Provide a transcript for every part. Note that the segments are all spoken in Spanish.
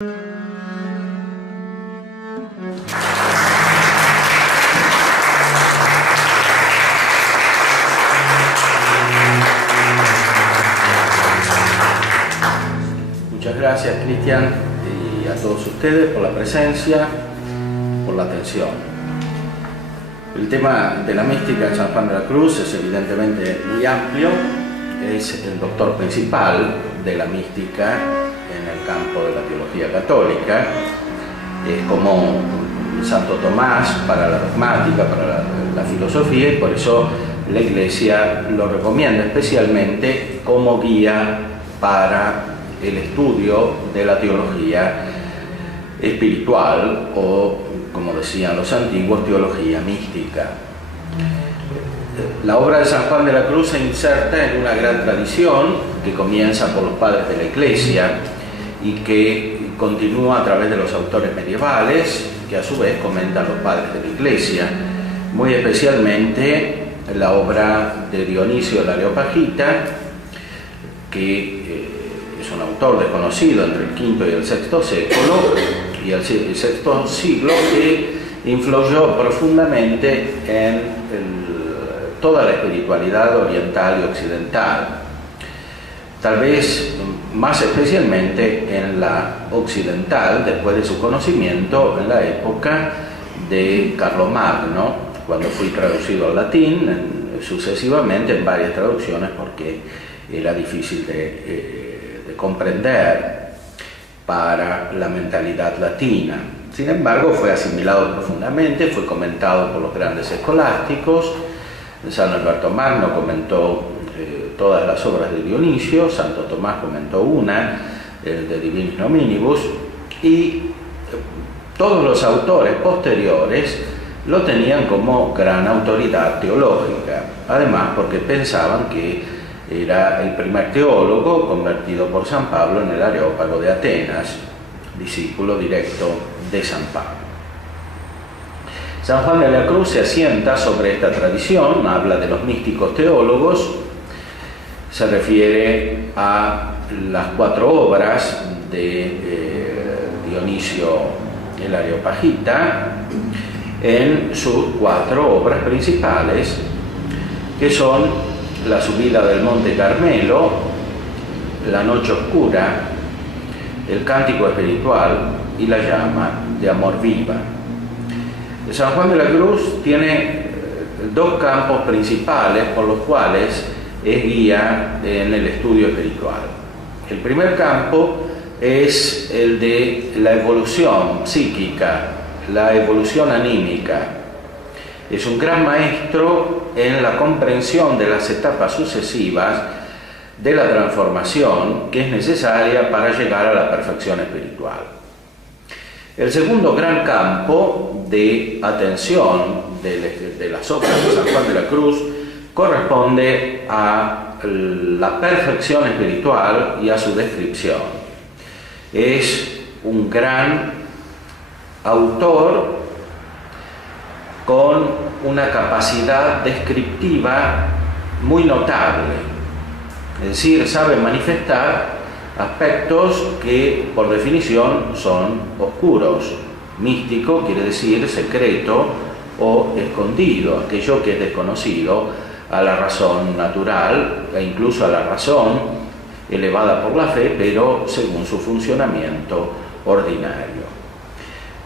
Muchas gracias, Cristian, y a todos ustedes por la presencia, por la atención. El tema de la mística en San Juan de la Cruz es evidentemente muy amplio, es el doctor principal de la mística en el campo de la teología católica, es como Santo Tomás para la dogmática, para la filosofía, y por eso la Iglesia lo recomienda especialmente como guía para el estudio de la teología espiritual o, como decían los antiguos, teología mística. La obra de San Juan de la Cruz se inserta en una gran tradición que comienza por los padres de la Iglesia y que continúa a través de los autores medievales, que a su vez comentan los padres de la Iglesia, muy especialmente la obra de Dionisio el Areopagita, que es un autor desconocido entre el V y el VI século y el VI siglo, que influyó profundamente en toda la espiritualidad oriental y occidental, tal vez más especialmente en la occidental, después de su conocimiento en la época de Carlomagno, cuando fue traducido al latín, sucesivamente en varias traducciones, porque era difícil de comprender para la mentalidad latina. Sin embargo, fue asimilado profundamente, fue comentado por los grandes escolásticos. San Alberto Magno comentó todas las obras de Dionisio, Santo Tomás comentó una, el de Divinis Nominibus, y todos los autores posteriores lo tenían como gran autoridad teológica, además porque pensaban que era el primer teólogo convertido por San Pablo en el Areópago de Atenas, discípulo directo de San Pablo. San Juan de la Cruz se asienta sobre esta tradición, habla de los místicos teólogos, se refiere a las 4 obras de Dionisio el Areopagita en sus 4 obras principales, que son la subida del Monte Carmelo, la noche oscura, el cántico espiritual y la llama de amor viva. San Juan de la Cruz tiene 2 campos principales por los cuales es guía en el estudio espiritual. El primer campo es el de la evolución psíquica, la evolución anímica. Es un gran maestro en la comprensión de las etapas sucesivas de la transformación que es necesaria para llegar a la perfección espiritual. El segundo gran campo de atención de las obras de San Juan de la Cruz corresponde a la perfección espiritual y a su descripción. Es un gran autor con una capacidad descriptiva muy notable, es decir, sabe manifestar aspectos que por definición son oscuros. Místico quiere decir secreto o escondido, aquello que es desconocido a la razón natural e incluso a la razón elevada por la fe, pero según su funcionamiento ordinario.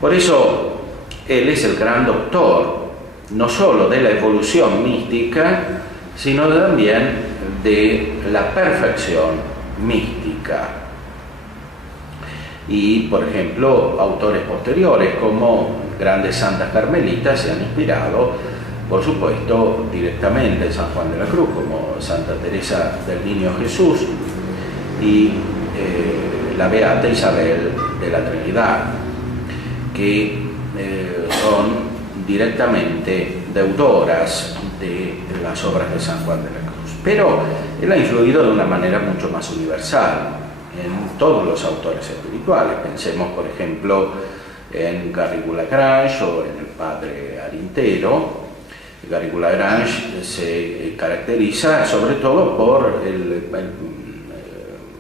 Por eso él es el gran doctor, no solo de la evolución mística, sino también de la perfección mística. Y, por ejemplo, autores posteriores como grandes santas carmelitas se han inspirado, por supuesto, directamente en San Juan de la Cruz, como Santa Teresa del Niño Jesús y la Beata Isabel de la Trinidad, que son directamente deutoras de las obras de San Juan de la Cruz. Pero él ha influido de una manera mucho más universal en todos los autores espirituales. Pensemos, por ejemplo, en Garrigou-Lagrange o en el padre Arintero. Garrigou-Lagrange se caracteriza sobre todo por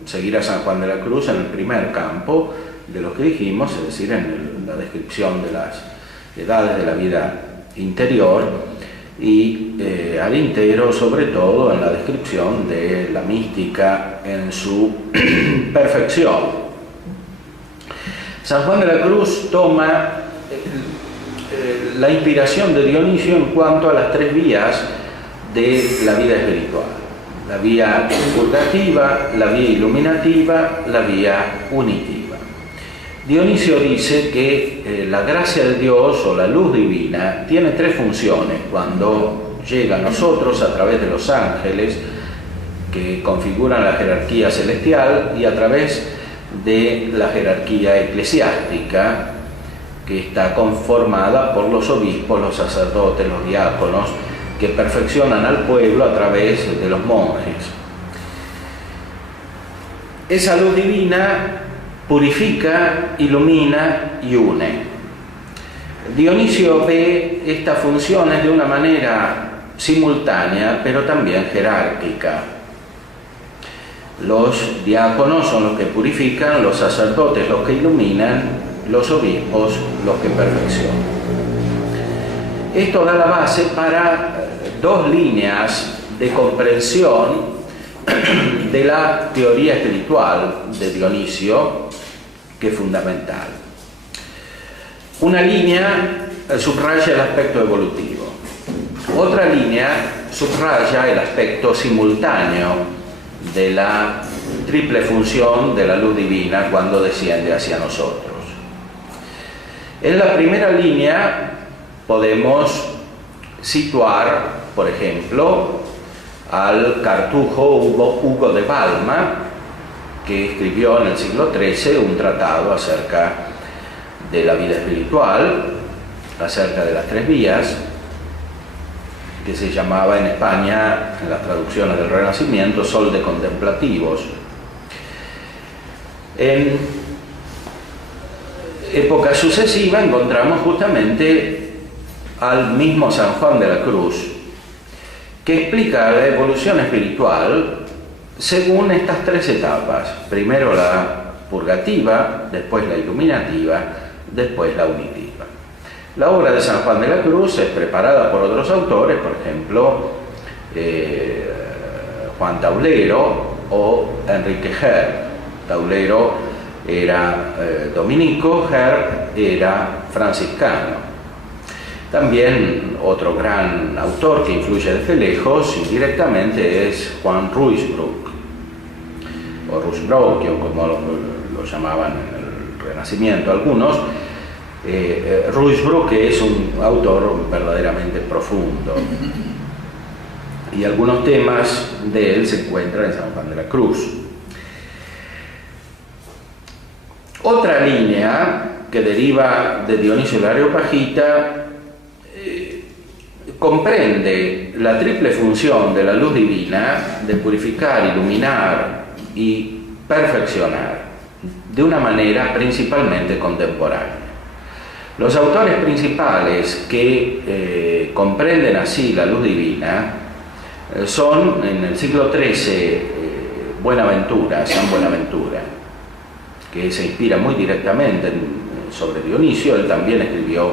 seguir a San Juan de la Cruz en el primer campo de lo que dijimos, es decir, en la descripción de las edades de la vida interior, y Arintero sobre todo en la descripción de la mística en su perfección. San Juan de la Cruz toma la inspiración de Dionisio en cuanto a las tres vías de la vida espiritual: la vía purgativa, la vía iluminativa, la vía unitiva. Dionisio dice que la gracia de Dios o la luz divina tiene tres funciones cuando llega a nosotros a través de los ángeles que configuran la jerarquía celestial y a través de la jerarquía eclesiástica que está conformada por los obispos, los sacerdotes, los diáconos, que perfeccionan al pueblo a través de los monjes. Esa luz divina purifica, ilumina y une. Dionisio ve estas funciones de una manera simultánea, pero también jerárquica. Los diáconos son los que purifican, los sacerdotes los que iluminan, los obispos los que perfeccionan. Esto da la base para dos líneas de comprensión de la teoría espiritual de Dionisio, que es fundamental. Una línea subraya el aspecto evolutivo, otra línea subraya el aspecto simultáneo de la triple función de la luz divina cuando desciende hacia nosotros. En la primera línea podemos situar, por ejemplo, al cartujo Hugo de Balma, que escribió en el siglo XIII un tratado acerca de la vida espiritual, acerca de las tres vías, que se llamaba en España, en las traducciones del Renacimiento, Sol de Contemplativos. En época sucesiva encontramos justamente al mismo San Juan de la Cruz, que explica la evolución espiritual según estas tres etapas: primero la purgativa, después la iluminativa, después la unitiva. La obra de San Juan de la Cruz es preparada por otros autores, por ejemplo Juan Taulero o Enrique Herb. Taulero era dominico, Herb era franciscano. También otro gran autor que influye desde lejos indirectamente es Juan Ruysbroek, o Ruysbroek, como lo llamaban en el Renacimiento algunos. Ruysbroek es un autor verdaderamente profundo y algunos temas de él se encuentran en San Juan de la Cruz. Otra línea que deriva de Dionisio el Areopagita comprende la triple función de la luz divina de purificar, iluminar y perfeccionar de una manera principalmente contemporánea. Los autores principales que comprenden así la luz divina son, en el siglo XIII, Buenaventura, San Buenaventura, que se inspira muy directamente sobre Dionisio. Él también escribió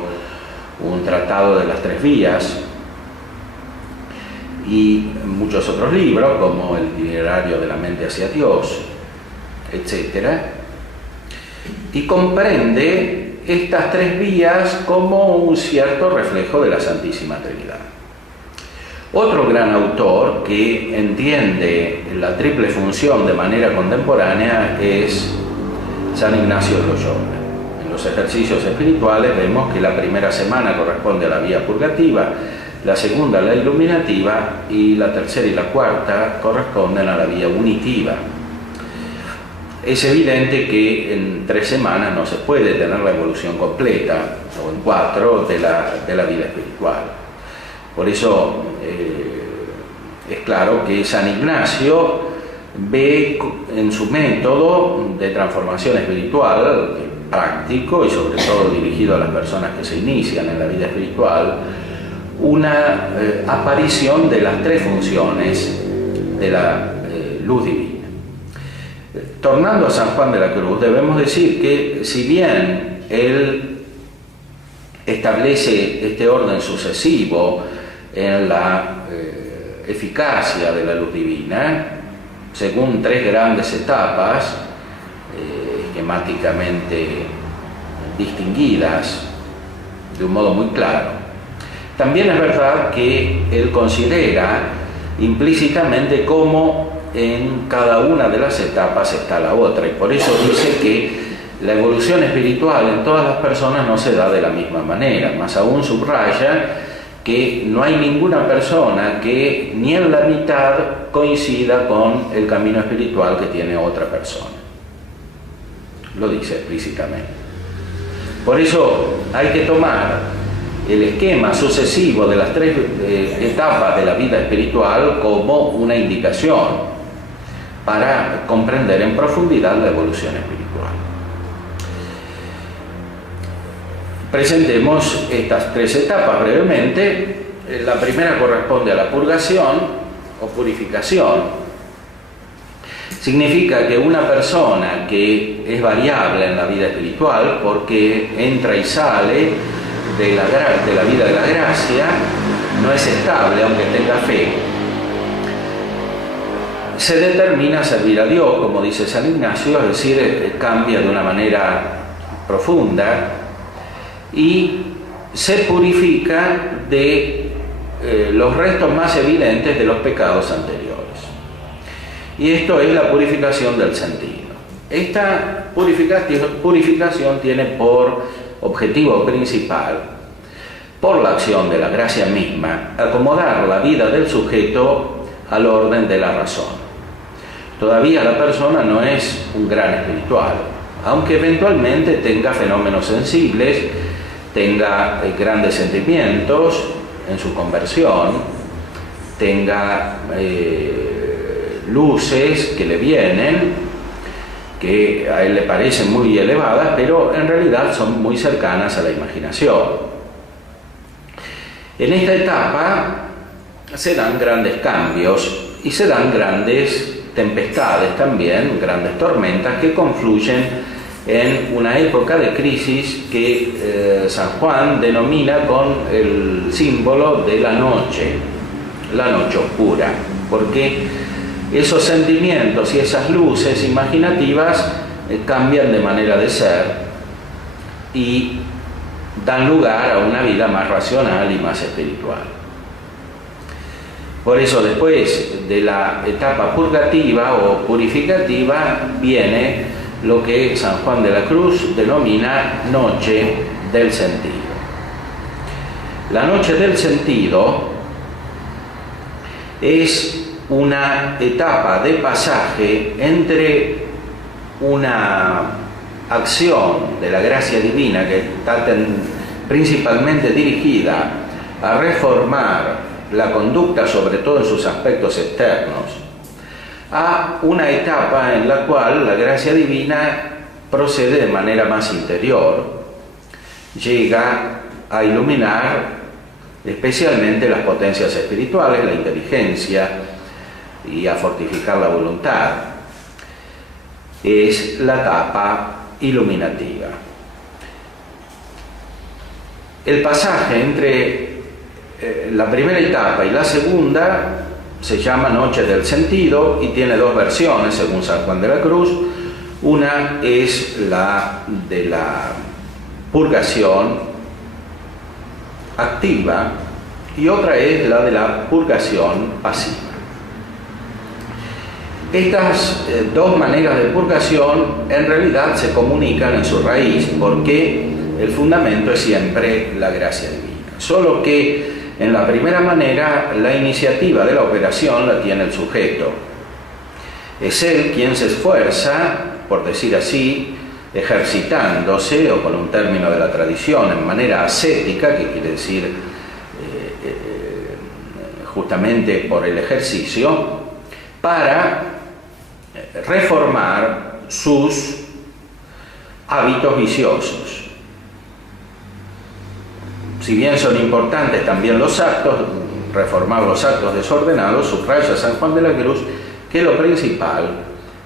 un tratado de las tres vías y muchos otros libros, como el Itinerario de la mente hacia Dios, etc. Y comprende estas tres vías como un cierto reflejo de la Santísima Trinidad. Otro gran autor que entiende la triple función de manera contemporánea es San Ignacio de Loyola. En los ejercicios espirituales vemos que la primera semana corresponde a la vía purgativa, la segunda a la iluminativa y la tercera y la cuarta corresponden a la vía unitiva. Es evidente que en 3 semanas no se puede tener la evolución completa, o en 4, de la vida espiritual. Por eso es claro que San Ignacio ve en su método de transformación espiritual, práctico y sobre todo dirigido a las personas que se inician en la vida espiritual, una aparición de las tres funciones de la luz divina. tornando a San Juan de la Cruz, debemos decir que si bien él establece este orden sucesivo en la eficacia de la luz divina, según tres grandes etapas, esquemáticamente distinguidas de un modo muy claro, también es verdad que él considera implícitamente cómo en cada una de las etapas está la otra, y por eso dice que la evolución espiritual en todas las personas no se da de la misma manera. Más aún subraya que no hay ninguna persona que ni en la mitad coincida con el camino espiritual que tiene otra persona. Lo dice explícitamente. Por eso hay que tomar el esquema sucesivo de las tres etapas de la vida espiritual como una indicación para comprender en profundidad la evolución espiritual. Presentemos estas tres etapas brevemente. La primera corresponde a la purgación o purificación. Significa que una persona que es variable en la vida espiritual porque entra y sale de la vida de la gracia, no es estable aunque tenga fe, se determina a servir a Dios, como dice San Ignacio, es decir, cambia de una manera profunda y se purifica de los restos más evidentes de los pecados anteriores. Y esto es la purificación del sentido. Esta purificación tiene por objetivo principal, por la acción de la gracia misma, acomodar la vida del sujeto al orden de la razón. Todavía la persona no es un gran espiritual, aunque eventualmente tenga fenómenos sensibles, tenga grandes sentimientos en su conversión, tenga luces que le vienen, que a él le parecen muy elevadas, pero en realidad son muy cercanas a la imaginación. En esta etapa se dan grandes cambios y se dan grandes tempestades también, grandes tormentas que confluyen en una época de crisis que San Juan denomina con el símbolo de la noche oscura, porque esos sentimientos y esas luces imaginativas cambian de manera de ser y dan lugar a una vida más racional y más espiritual. Por eso después de la etapa purgativa o purificativa viene lo que San Juan de la Cruz denomina noche del sentido. La noche del sentido es una etapa de pasaje entre una acción de la gracia divina que está principalmente dirigida a reformar la conducta, sobre todo en sus aspectos externos, a una etapa en la cual la gracia divina procede de manera más interior, llega a iluminar especialmente las potencias espirituales, la inteligencia, y a fortificar la voluntad. Es la etapa iluminativa. El pasaje entre la primera etapa y la segunda se llama Noche del Sentido y tiene dos versiones según San Juan de la Cruz. Una es la de la purgación activa y otra es la de la purgación pasiva. Estas dos maneras de purgación en realidad se comunican en su raíz porque el fundamento es siempre la gracia divina. Solo que en la primera manera la iniciativa de la operación la tiene el sujeto. Es él quien se esfuerza, por decir así, ejercitándose, o con un término de la tradición, en manera ascética, que quiere decir justamente por el ejercicio, para reformar sus hábitos viciosos. Si bien son importantes también los actos, reformar los actos desordenados, subraya San Juan de la Cruz que lo principal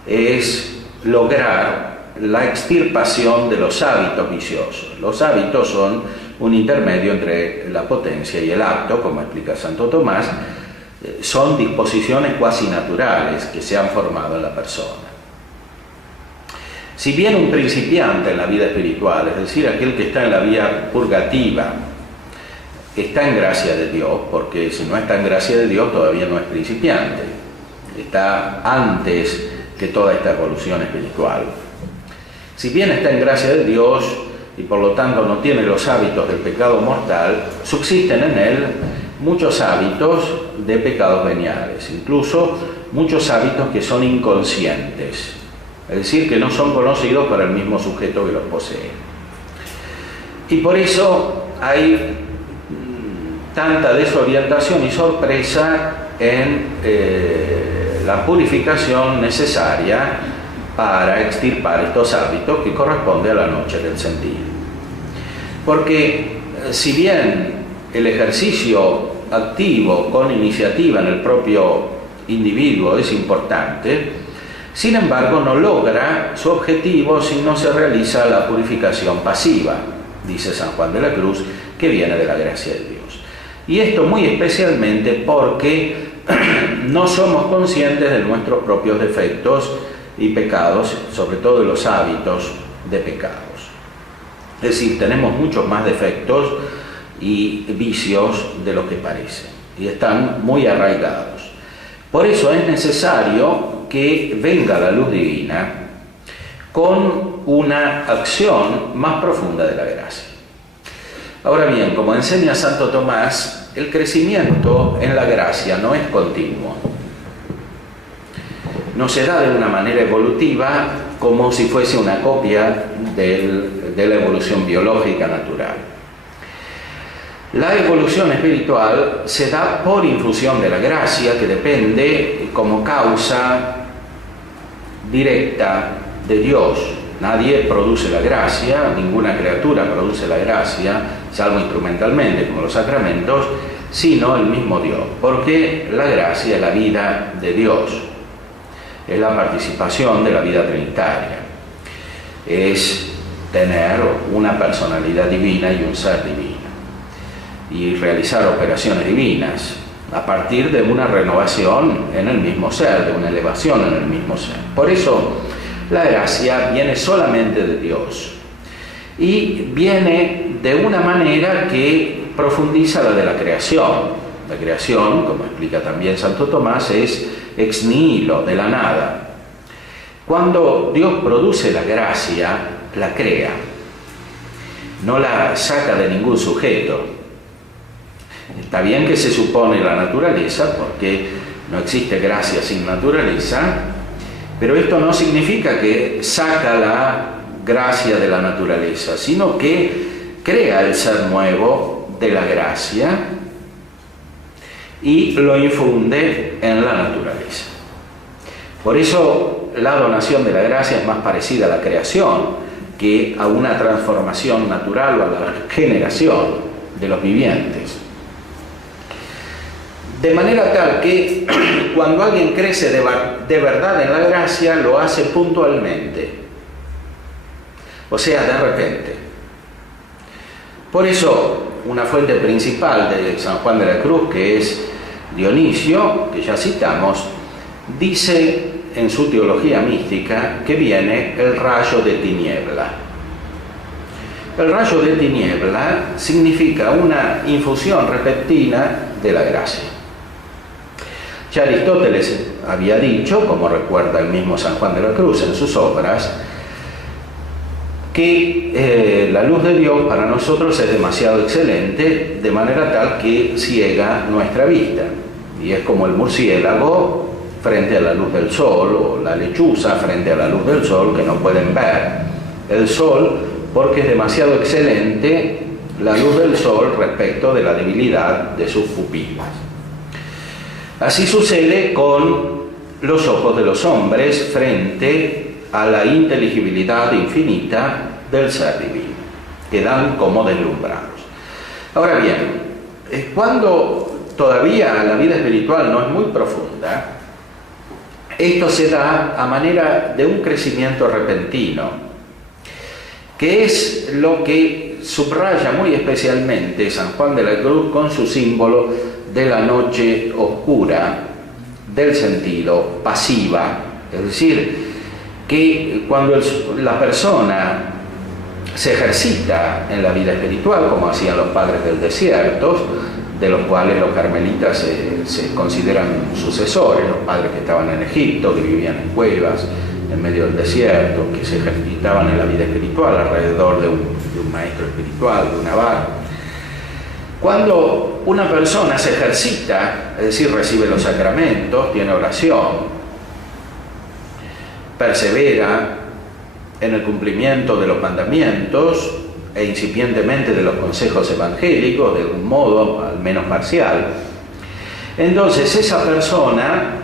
es lograr la extirpación de los hábitos viciosos. Los hábitos son un intermedio entre la potencia y el acto, como explica Santo Tomás. Son disposiciones cuasi naturales que se han formado en la persona. Si bien un principiante en la vida espiritual, es decir, aquel que está en la vía purgativa, está en gracia de Dios, porque si no está en gracia de Dios todavía no es principiante, está antes que toda esta evolución espiritual. Si bien está en gracia de Dios y por lo tanto no tiene los hábitos del pecado mortal, subsisten en él muchos hábitos de pecados veniales, incluso muchos hábitos que son inconscientes, es decir, que no son conocidos por el mismo sujeto que los posee. Y por eso hay tanta desorientación y sorpresa en la purificación necesaria para extirpar estos hábitos que corresponde a la noche del sentir. Porque si bien el ejercicio activo con iniciativa en el propio individuo es importante, sin embargo no logra su objetivo si no se realiza la purificación pasiva, dice San Juan de la Cruz, que viene de la gracia de Dios. Y esto muy especialmente porque no somos conscientes de nuestros propios defectos y pecados, sobre todo de los hábitos de pecados. Es decir, tenemos muchos más defectos y vicios de lo que parecen, y están muy arraigados. Por eso es necesario que venga la luz divina con una acción más profunda de la gracia. Ahora bien, como enseña Santo Tomás, el crecimiento en la gracia no es continuo. No se da de una manera evolutiva como si fuese una copia de la evolución biológica natural. La evolución espiritual se da por infusión de la gracia, que depende como causa directa de Dios. Nadie produce la gracia, ninguna criatura produce la gracia, salvo instrumentalmente, como los sacramentos, sino el mismo Dios, porque la gracia es la vida de Dios, es la participación de la vida trinitaria, es tener una personalidad divina y un ser divino, y realizar operaciones divinas a partir de una renovación en el mismo ser, de una elevación en el mismo ser. Por eso la gracia viene solamente de Dios y viene de una manera que profundiza la de la creación. La creación, como explica también Santo Tomás, es ex nihilo, de la nada. Cuando Dios produce la gracia, la crea, no la saca de ningún sujeto. Está bien que se supone la naturaleza, porque no existe gracia sin naturaleza, pero esto no significa que saca la gracia de la naturaleza, sino que crea el ser nuevo de la gracia y lo infunde en la naturaleza. Por eso la donación de la gracia es más parecida a la creación que a una transformación natural o a la generación de los vivientes. De manera tal que cuando alguien crece de verdad en la gracia, lo hace puntualmente, o sea, de repente. Por eso, una fuente principal de San Juan de la Cruz, que es Dionisio, que ya citamos, dice en su teología mística que viene el rayo de tiniebla. El rayo de tiniebla significa una infusión repentina de la gracia. Ya Aristóteles había dicho, como recuerda el mismo San Juan de la Cruz en sus obras, que la luz de Dios para nosotros es demasiado excelente, de manera tal que ciega nuestra vista. Y es como el murciélago frente a la luz del sol, o la lechuza frente a la luz del sol, que no pueden ver el sol porque es demasiado excelente la luz del sol respecto de la debilidad de sus pupilas. Así sucede con los ojos de los hombres frente a la inteligibilidad infinita del ser divino. Quedan como deslumbrados. Ahora bien, cuando todavía la vida espiritual no es muy profunda, esto se da a manera de un crecimiento repentino, que es lo que subraya muy especialmente San Juan de la Cruz con su símbolo de la noche oscura del sentido, pasiva. Es decir, que cuando la persona se ejercita en la vida espiritual, como hacían los padres del desierto, de los cuales los carmelitas se consideran sucesores, los padres que estaban en Egipto, que vivían en cuevas, en medio del desierto, que se ejercitaban en la vida espiritual alrededor de un maestro espiritual, de un abad. Cuando una persona se ejercita, es decir, recibe los sacramentos, tiene oración, persevera en el cumplimiento de los mandamientos e incipientemente de los consejos evangélicos, de algún modo, al menos parcial, entonces esa persona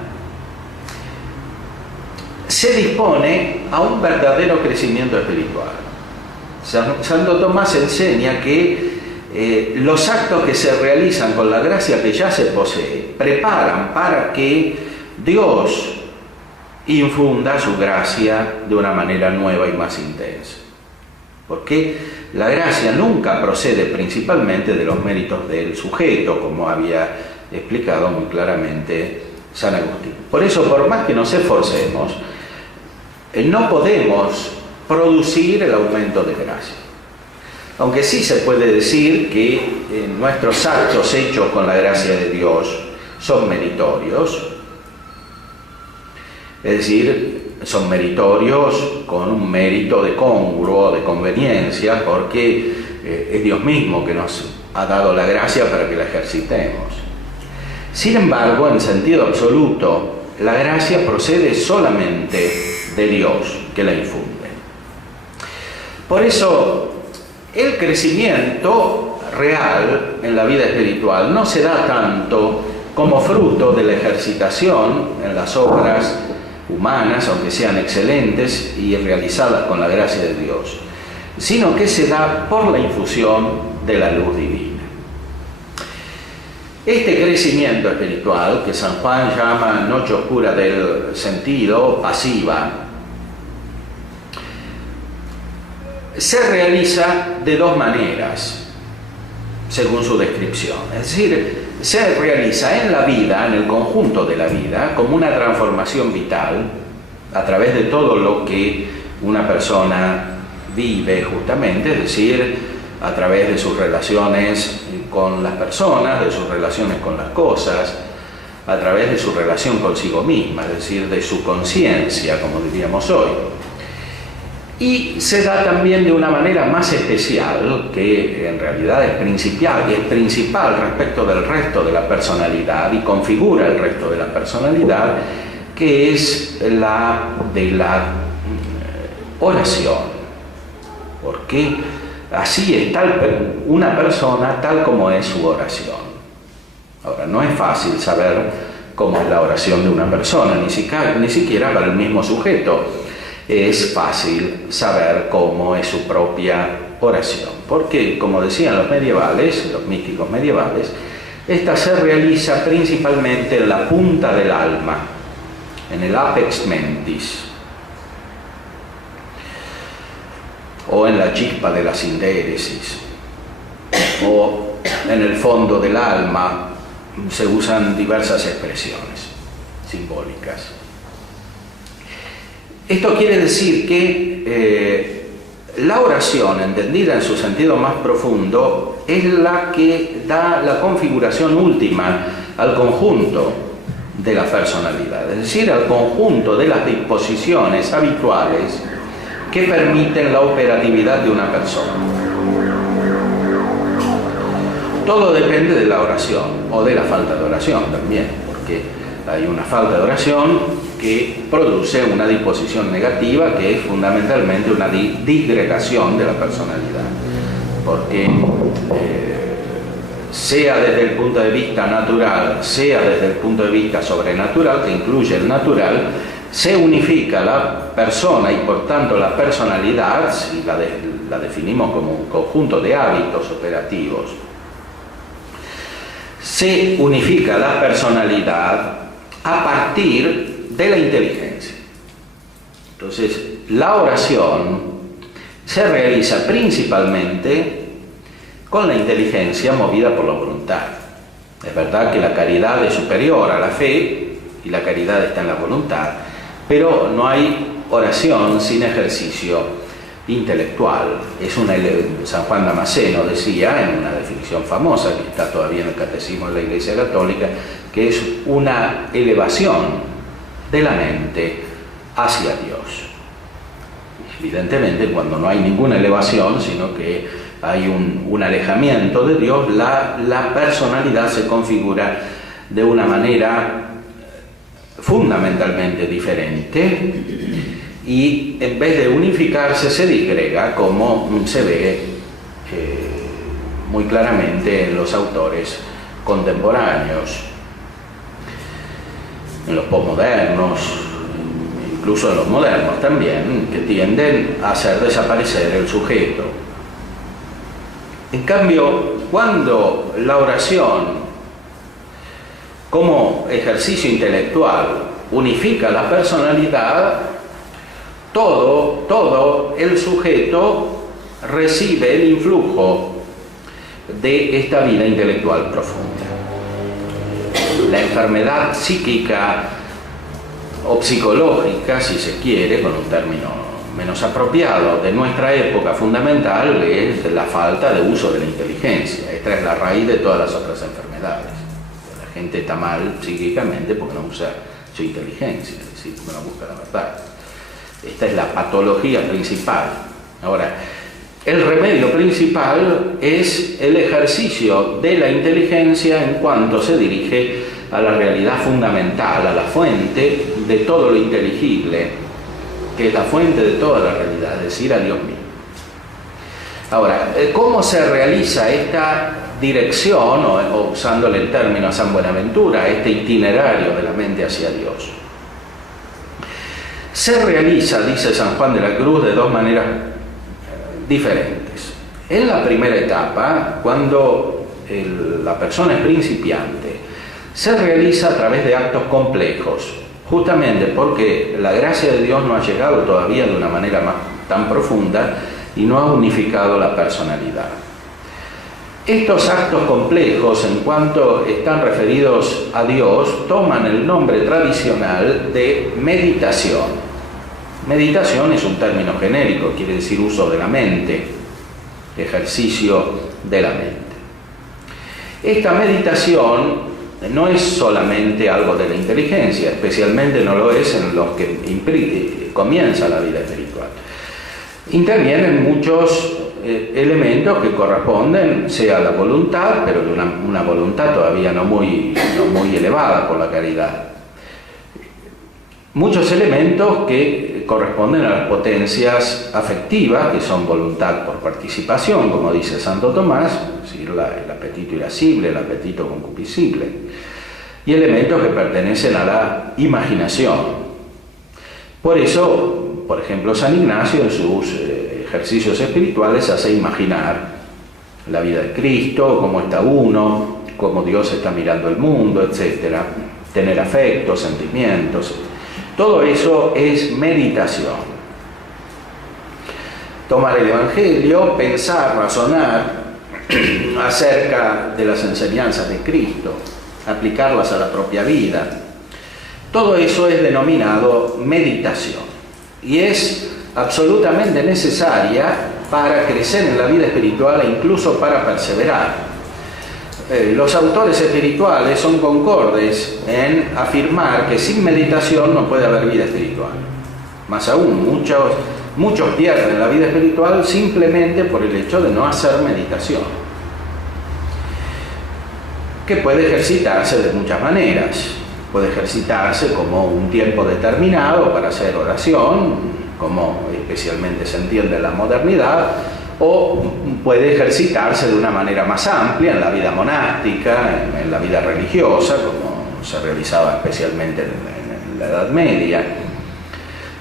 se dispone a un verdadero crecimiento espiritual. Santo Tomás enseña que los actos que se realizan con la gracia que ya se posee preparan para que Dios infunda su gracia de una manera nueva y más intensa. Porque la gracia nunca procede principalmente de los méritos del sujeto, como había explicado muy claramente San Agustín. Por eso, por más que nos esforcemos, no podemos producir el aumento de gracia. Aunque sí se puede decir que nuestros actos hechos con la gracia de Dios son meritorios, es decir, son meritorios con un mérito de congruo, de conveniencia, porque es Dios mismo que nos ha dado la gracia para que la ejercitemos. Sin embargo, en sentido absoluto, la gracia procede solamente de Dios que la infunde. Por eso, el crecimiento real en la vida espiritual no se da tanto como fruto de la ejercitación en las obras humanas, aunque sean excelentes y realizadas con la gracia de Dios, sino que se da por la infusión de la luz divina. Este crecimiento espiritual, que San Juan llama noche oscura del sentido, pasiva, se realiza de dos maneras, según su descripción. Es decir, se realiza en la vida, en el conjunto de la vida, como una transformación vital, a través de todo lo que una persona vive justamente, es decir, a través de sus relaciones con las personas, de sus relaciones con las cosas, a través de su relación consigo misma, es decir, de su conciencia, como diríamos hoy. Y se da también de una manera más especial, que en realidad es principal respecto del resto de la personalidad y configura el resto de la personalidad, que es la de la oración. Porque así es una persona tal como es su oración. Ahora, no es fácil saber cómo es la oración de una persona, ni siquiera para el mismo sujeto. Es fácil saber cómo es su propia oración, porque, como decían los medievales, los místicos medievales, esta se realiza principalmente en la punta del alma, en el apex mentis, o en la chispa de la sindéresis, o en el fondo del alma. Se usan diversas expresiones simbólicas. Esto quiere decir que la oración, entendida en su sentido más profundo, es la que da la configuración última al conjunto de la personalidad, es decir, al conjunto de las disposiciones habituales que permiten la operatividad de una persona. Todo depende de la oración, o de la falta de oración también, porque hay una falta de oración que produce una disposición negativa, que es fundamentalmente una disgregación de la personalidad, porque sea desde el punto de vista natural, sea desde el punto de vista sobrenatural, que incluye el natural, se unifica la persona y por tanto la personalidad, si la definimos como un conjunto de hábitos operativos, se unifica la personalidad a partir de la inteligencia. Entonces, la oración se realiza principalmente con la inteligencia movida por la voluntad. Es verdad que la caridad es superior a la fe y la caridad está en la voluntad, pero no hay oración sin ejercicio intelectual. San Juan Damasceno decía, en una definición famosa que está todavía en el Catecismo de la Iglesia Católica, que es una elevación de la mente hacia Dios. Evidentemente, cuando no hay ninguna elevación, sino que hay un alejamiento de Dios, la personalidad se configura de una manera fundamentalmente diferente y en vez de unificarse se disgrega, como se ve muy claramente en los autores contemporáneos, en los posmodernos, incluso en los modernos también, que tienden a hacer desaparecer el sujeto. En cambio, cuando la oración como ejercicio intelectual unifica la personalidad, todo el sujeto recibe el influjo de esta vida intelectual profunda. La enfermedad psíquica o psicológica, si se quiere, con un término menos apropiado, de nuestra época fundamental es la falta de uso de la inteligencia. Esta es la raíz de todas las otras enfermedades. La gente está mal psíquicamente porque no usa su inteligencia, es decir, porque no busca la verdad. Esta es la patología principal. Ahora, el remedio principal es el ejercicio de la inteligencia en cuanto se dirige a la realidad fundamental, a la fuente de todo lo inteligible, que es la fuente de toda la realidad, es decir, a Dios mismo. Ahora, ¿cómo se realiza esta dirección, o usándole el término a San Buenaventura, este itinerario de la mente hacia Dios? Se realiza, dice San Juan de la Cruz, de dos maneras diferentes. En la primera etapa, cuando la persona es principiante, se realiza a través de actos complejos, justamente porque la gracia de Dios no ha llegado todavía de una manera tan profunda y no ha unificado la personalidad. Estos actos complejos, en cuanto están referidos a Dios, toman el nombre tradicional de meditación. Meditación es un término genérico, quiere decir uso de la mente, ejercicio de la mente. Esta meditación no es solamente algo de la inteligencia, especialmente no lo es en los que comienza la vida espiritual. Intervienen muchos elementos que corresponden, sea a la voluntad, pero de una voluntad todavía no muy elevada por la caridad. Muchos elementos que corresponden a las potencias afectivas, que son voluntad por participación, como dice Santo Tomás, es decir, el apetito irascible, el apetito concupiscible, y elementos que pertenecen a la imaginación. Por eso, por ejemplo, San Ignacio en sus ejercicios espirituales hace imaginar la vida de Cristo, cómo está uno, cómo Dios está mirando el mundo, etc. Tener afectos, sentimientos, todo eso es meditación. Tomar el Evangelio, pensar, razonar acerca de las enseñanzas de Cristo, aplicarlas a la propia vida. Todo eso es denominado meditación y es absolutamente necesaria para crecer en la vida espiritual e incluso para perseverar. Los autores espirituales son concordes en afirmar que sin meditación no puede haber vida espiritual. Más aún, muchos pierden la vida espiritual simplemente por el hecho de no hacer meditación, que puede ejercitarse de muchas maneras. Puede ejercitarse como un tiempo determinado para hacer oración, como especialmente se entiende en la modernidad, o puede ejercitarse de una manera más amplia en la vida monástica, en la vida religiosa, como se realizaba especialmente en la Edad Media,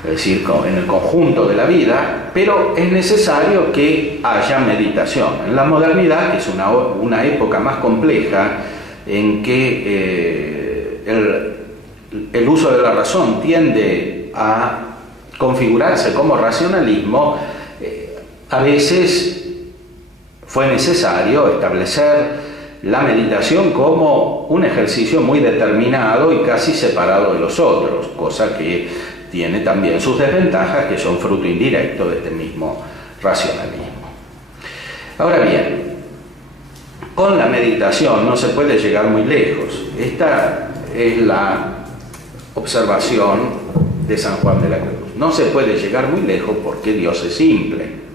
es decir, en el conjunto de la vida, pero es necesario que haya meditación. En la modernidad, que es una época más compleja, en que el uso de la razón tiende a configurarse como racionalismo, a veces fue necesario establecer la meditación como un ejercicio muy determinado y casi separado de los otros, cosa que tiene también sus desventajas, que son fruto indirecto de este mismo racionalismo. Ahora bien, con la meditación no se puede llegar muy lejos. Esta es la observación de San Juan de la Cruz. No se puede llegar muy lejos porque Dios es simple.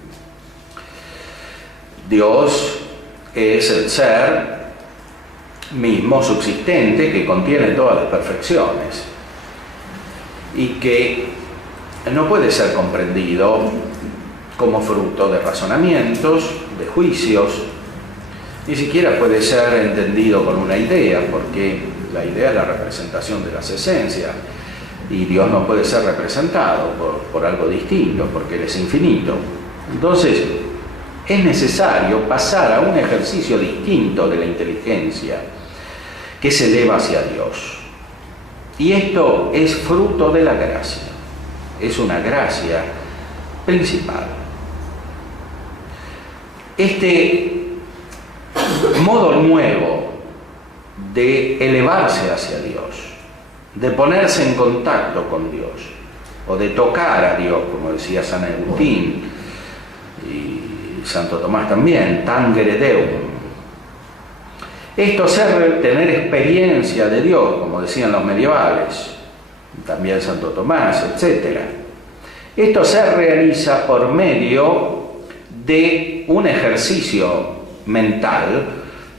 Dios es el ser mismo subsistente que contiene todas las perfecciones y que no puede ser comprendido como fruto de razonamientos, de juicios, ni siquiera puede ser entendido con una idea, porque la idea es la representación de las esencias y Dios no puede ser representado por algo distinto, porque Él es infinito. Entonces, es necesario pasar a un ejercicio distinto de la inteligencia que se eleva hacia Dios. Y esto es fruto de la gracia, es una gracia principal. Este modo nuevo de elevarse hacia Dios, de ponerse en contacto con Dios, o de tocar a Dios, como decía San Agustín y Santo Tomás también, tangere Deum. Esto es tener experiencia de Dios, como decían los medievales, también Santo Tomás, etc. Esto se realiza por medio de un ejercicio mental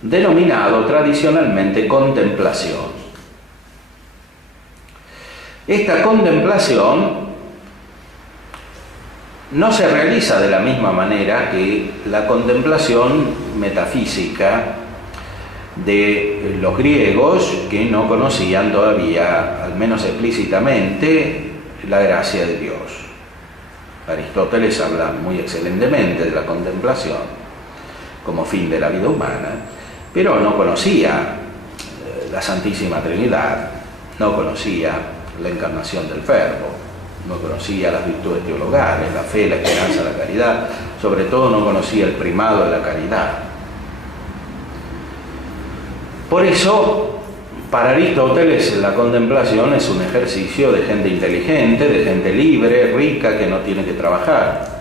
denominado tradicionalmente contemplación. Esta contemplación no se realiza de la misma manera que la contemplación metafísica de los griegos, que no conocían todavía, al menos explícitamente, la gracia de Dios. Aristóteles habla muy excelentemente de la contemplación como fin de la vida humana, pero no conocía la Santísima Trinidad, no conocía la encarnación del Verbo, no conocía las virtudes teologales, la fe, la esperanza, la caridad, sobre todo no conocía el primado de la caridad. Por eso, para Aristóteles, la contemplación es un ejercicio de gente inteligente, de gente libre, rica, que no tiene que trabajar,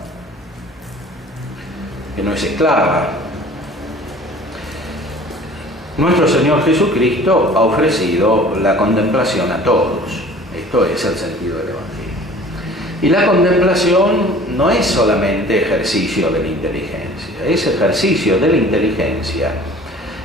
que no es esclava. Nuestro Señor Jesucristo ha ofrecido la contemplación a todos. Esto es el sentido del Evangelio. Y la contemplación no es solamente ejercicio de la inteligencia, es ejercicio de la inteligencia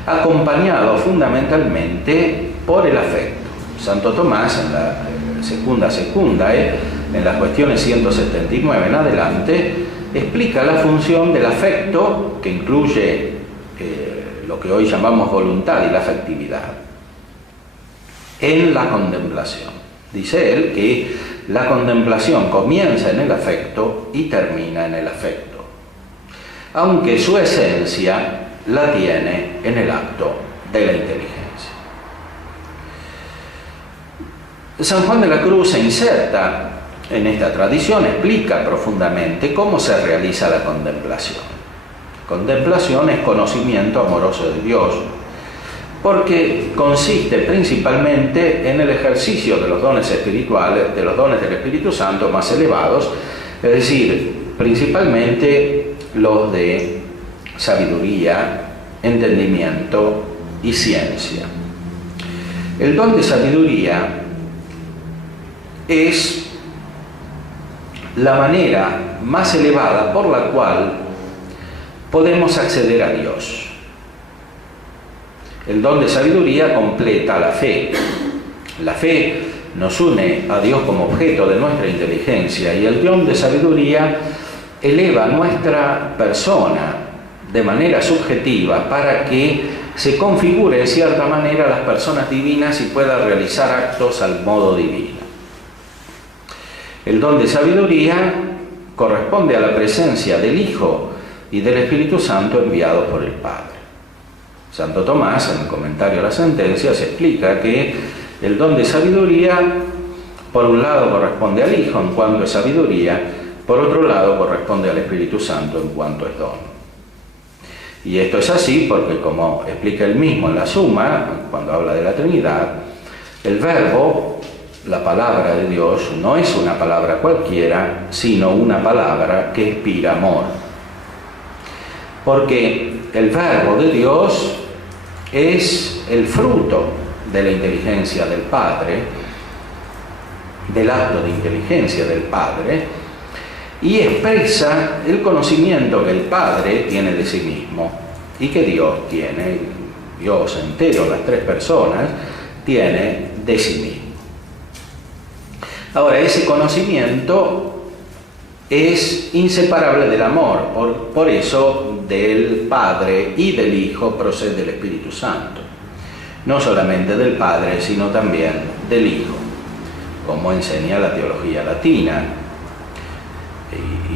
acompañado fundamentalmente por el afecto. Santo Tomás, en la segunda, en las cuestiones 179 en adelante, explica la función del afecto, que incluye lo que hoy llamamos voluntad y la afectividad, en la contemplación. Dice él que la contemplación comienza en el afecto y termina en el afecto, aunque su esencia la tiene en el acto de la inteligencia. San Juan de la Cruz se inserta en esta tradición, explica profundamente cómo se realiza la contemplación. Contemplación es conocimiento amoroso de Dios, porque consiste principalmente en el ejercicio de los dones espirituales, de los dones del Espíritu Santo más elevados, es decir, principalmente los de sabiduría, entendimiento y ciencia. El don de sabiduría es la manera más elevada por la cual podemos acceder a Dios. El don de sabiduría completa la fe. La fe nos une a Dios como objeto de nuestra inteligencia y el don de sabiduría eleva nuestra persona de manera subjetiva para que se configure en cierta manera las personas divinas y pueda realizar actos al modo divino. El don de sabiduría corresponde a la presencia del Hijo y del Espíritu Santo enviados por el Padre. Santo Tomás, en el comentario a las sentencias, explica que El don de sabiduría, por un lado, corresponde al Hijo en cuanto es sabiduría, por otro lado, corresponde al Espíritu Santo en cuanto es don. Y esto es así porque, como explica él mismo en la Suma, cuando habla de la Trinidad, el Verbo, la palabra de Dios, no es una palabra cualquiera, sino una palabra que inspira amor. Porque el Verbo de Dios es el fruto de la inteligencia del Padre, del acto de inteligencia del Padre, y expresa el conocimiento que el Padre tiene de sí mismo y que Dios tiene, Dios entero, las tres personas, tiene de sí mismo. Ahora, ese conocimiento es inseparable del amor, por eso del Padre y del Hijo procede el Espíritu Santo. No solamente del Padre, sino también del Hijo, como enseña la teología latina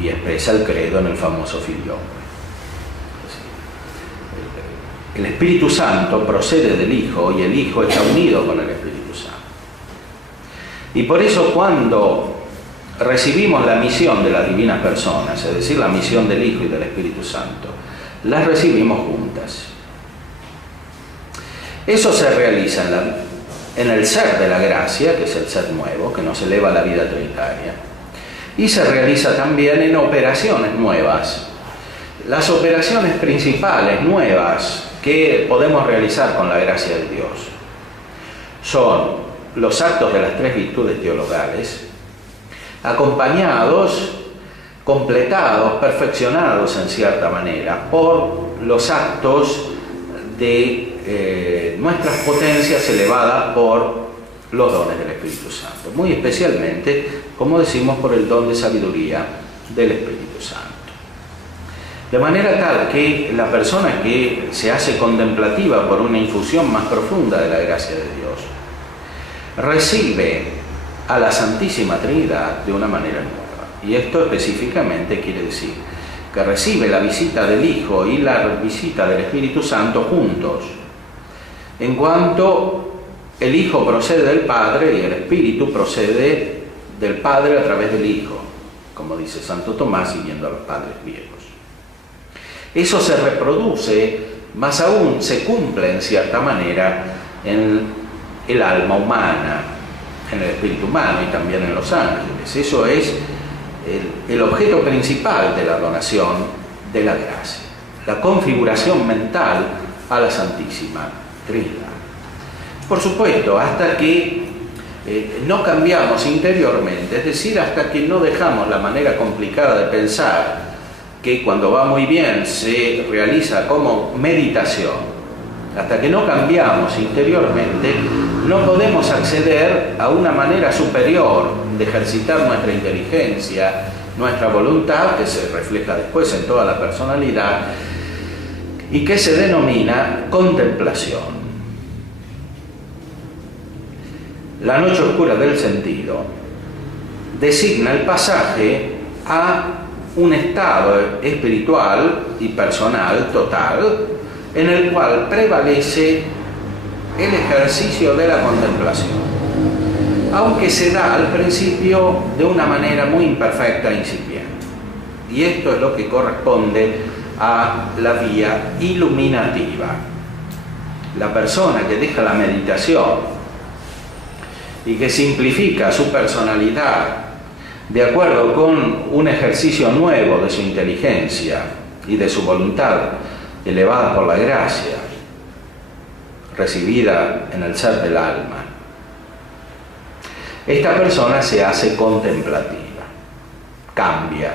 y expresa el credo en el famoso Filioque. El Espíritu Santo procede del Hijo y el Hijo está unido con el Espíritu Santo. Y por eso cuando recibimos la misión de las divinas personas, es decir, la misión del Hijo y del Espíritu Santo, las recibimos juntas. Eso se realiza en el ser de la gracia, que es el ser nuevo, que nos eleva a la vida trinitaria, y se realiza también en operaciones nuevas. Las operaciones principales nuevas que podemos realizar con la gracia de Dios son los actos de las tres virtudes teologales, acompañados, completados, perfeccionados en cierta manera por los actos de nuestras potencias elevadas por los dones del Espíritu Santo, muy especialmente, como decimos, por el don de sabiduría del Espíritu Santo. De manera tal que la persona que se hace contemplativa por una infusión más profunda de la gracia de Dios recibe a la Santísima Trinidad de una manera nueva. Y esto específicamente quiere decir que recibe la visita del Hijo y la visita del Espíritu Santo juntos, en cuanto el Hijo procede del Padre y el Espíritu procede del Padre a través del Hijo, como dice Santo Tomás siguiendo a los padres griegos. Eso se reproduce, más aún se cumple en cierta manera en el alma humana, en el espíritu humano y también en los ángeles. Eso es el objeto principal de la donación de la gracia, la configuración mental a la Santísima Trinidad. Por supuesto, hasta que no cambiamos interiormente, es decir, hasta que no dejamos la manera complicada de pensar, que cuando va muy bien se realiza como meditación, hasta que no cambiamos interiormente, no podemos acceder a una manera superior de ejercitar nuestra inteligencia, nuestra voluntad, que se refleja después en toda la personalidad, y que se denomina contemplación. La noche oscura del sentido designa el pasaje a un estado espiritual y personal total en el cual prevalece el ejercicio de la contemplación, aunque se da al principio de una manera muy imperfecta e incipiente. Y esto es lo que corresponde a la vía iluminativa. La persona que deja la meditación y que simplifica su personalidad de acuerdo con un ejercicio nuevo de su inteligencia y de su voluntad elevada por la gracia recibida en el ser del alma, esta persona se hace contemplativa, cambia.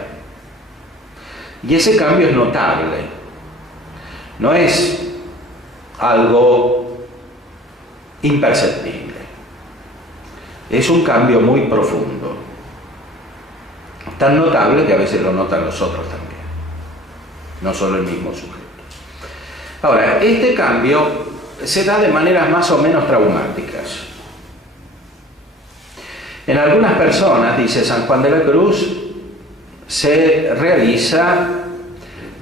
Y ese cambio es notable, no es algo imperceptible, es un cambio muy profundo, tan notable que a veces lo notan los otros también, no solo el mismo sujeto. Ahora, este cambio se da de maneras más o menos traumáticas. En algunas personas, dice San Juan de la Cruz, se realiza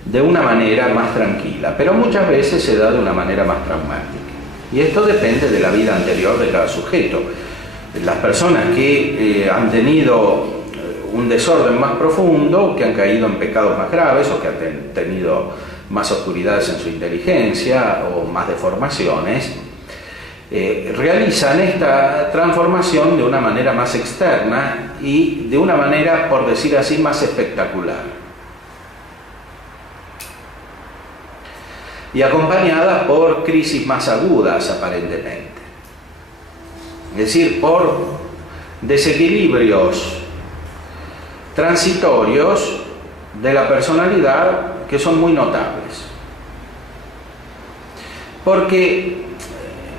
de una manera más tranquila, pero muchas veces se da de una manera más traumática. Y esto depende de la vida anterior de cada sujeto. Las personas que han tenido un desorden más profundo, que han caído en pecados más graves o que han tenido más oscuridades en su inteligencia o más deformaciones, realizan esta transformación de una manera más externa y de una manera, por decir así, más espectacular. Y acompañada por crisis más agudas, aparentemente. Es decir, por desequilibrios transitorios de la personalidad que son muy notables. Porque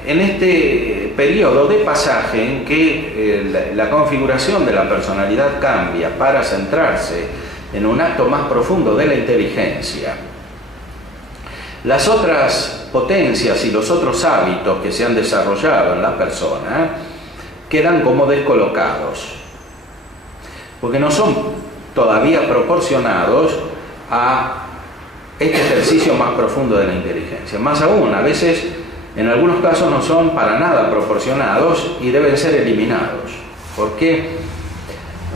en este periodo de pasaje en que la configuración de la personalidad cambia para centrarse en un acto más profundo de la inteligencia, las otras potencias y los otros hábitos que se han desarrollado en la persona quedan como descolocados, porque no son todavía proporcionados a este ejercicio más profundo de la inteligencia. Más aún, a veces, en algunos casos no son para nada proporcionados y deben ser eliminados, porque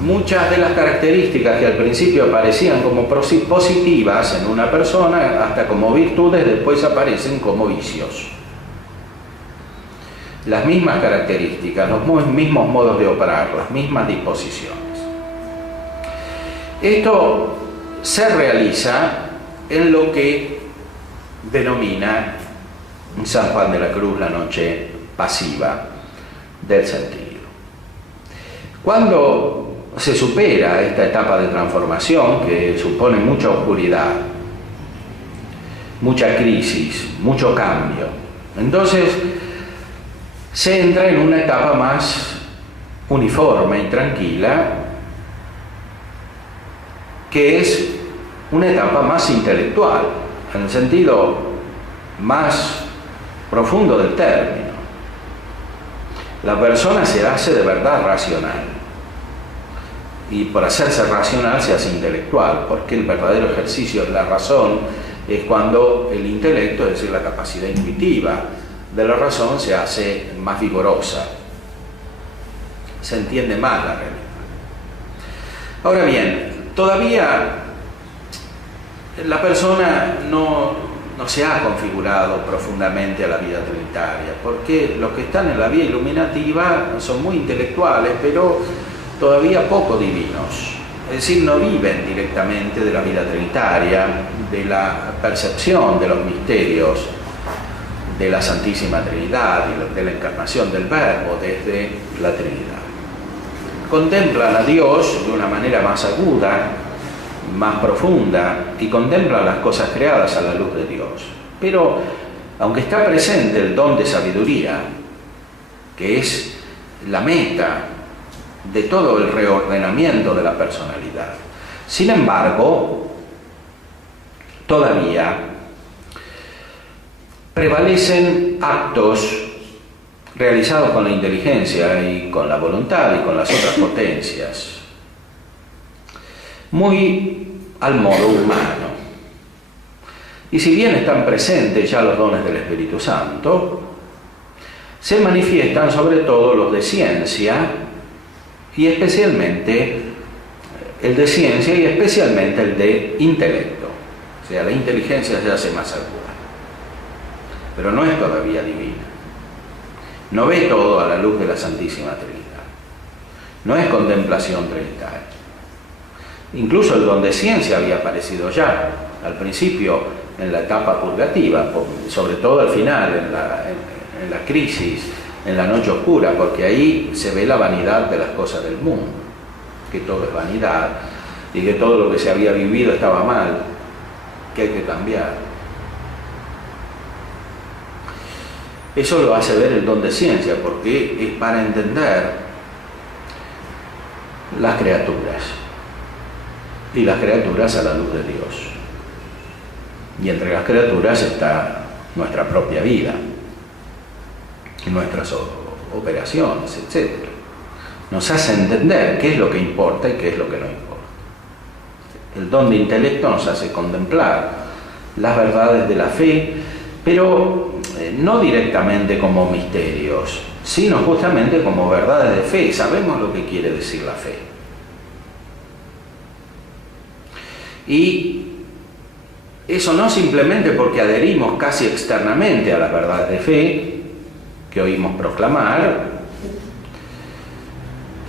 muchas de las características que al principio aparecían como positivas en una persona, hasta como virtudes, después aparecen como vicios. Las mismas características, los mismos modos de operar, las mismas disposiciones. Esto se realiza en lo que denomina San Juan de la Cruz la noche pasiva del sentido. Cuando se supera esta etapa de transformación, que supone mucha oscuridad, mucha crisis, mucho cambio, entonces se entra en una etapa más uniforme y tranquila, que es una etapa más intelectual, en el sentido más profundo del término. La persona se hace de verdad racional, y por hacerse racional se hace intelectual, porque el verdadero ejercicio de la razón es cuando el intelecto, es decir, la capacidad intuitiva de la razón, se hace más vigorosa, se entiende más la realidad. Ahora bien, todavía la persona no se ha configurado profundamente a la vida trinitaria, porque los que están en la vía iluminativa son muy intelectuales, pero todavía poco divinos. Es decir, no viven directamente de la vida trinitaria, de la percepción de los misterios de la Santísima Trinidad y de la encarnación del Verbo desde la Trinidad. Contemplan a Dios de una manera más aguda, más profunda, y contemplan las cosas creadas a la luz de Dios. Pero, aunque está presente el don de sabiduría, que es la meta de todo el reordenamiento de la personalidad, sin embargo, todavía prevalecen actos realizados con la inteligencia y con la voluntad y con las otras potencias, muy al modo humano. Y si bien están presentes ya los dones del Espíritu Santo, se manifiestan sobre todo los de ciencia, y especialmente el de ciencia y especialmente el de intelecto. O sea, la inteligencia se hace más aguda, pero no es todavía divina. No ve todo a la luz de la Santísima Trinidad. No es contemplación trinitaria. Incluso el don de ciencia había aparecido ya, al principio en la etapa purgativa, sobre todo al final, en la crisis, en la noche oscura, porque ahí se ve la vanidad de las cosas del mundo, que todo es vanidad y que todo lo que se había vivido estaba mal, que hay que cambiar. Eso lo hace ver el don de ciencia, porque es para entender las criaturas, y las criaturas a la luz de Dios. Y entre las criaturas está nuestra propia vida, nuestras operaciones, etc. Nos hace entender qué es lo que importa y qué es lo que no importa. El don de intelecto nos hace contemplar las verdades de la fe, pero no directamente como misterios, sino justamente como verdades de fe. Sabemos lo que quiere decir la fe. Y eso no simplemente porque adherimos casi externamente a las verdades de fe que oímos proclamar,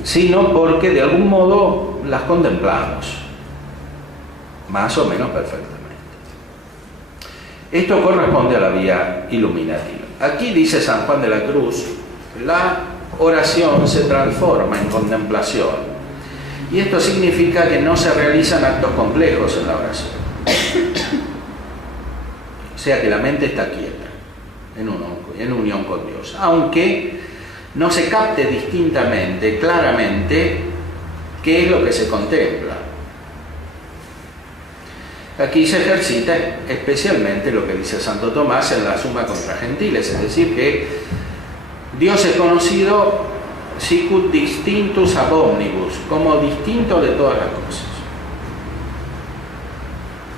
sino porque de algún modo las contemplamos, más o menos perfectamente. Esto corresponde a la vía iluminativa. Aquí dice San Juan de la Cruz, la oración se transforma en contemplación. Y esto significa que no se realizan actos complejos en la oración. O sea que la mente está quieta, en unión con Dios. Aunque no se capte distintamente, claramente, qué es lo que se contempla. Aquí se ejercita especialmente lo que dice Santo Tomás en la Summa contra Gentiles, es decir, que Dios es conocido sicut distinctus ab omnibus, como distinto de todas las cosas.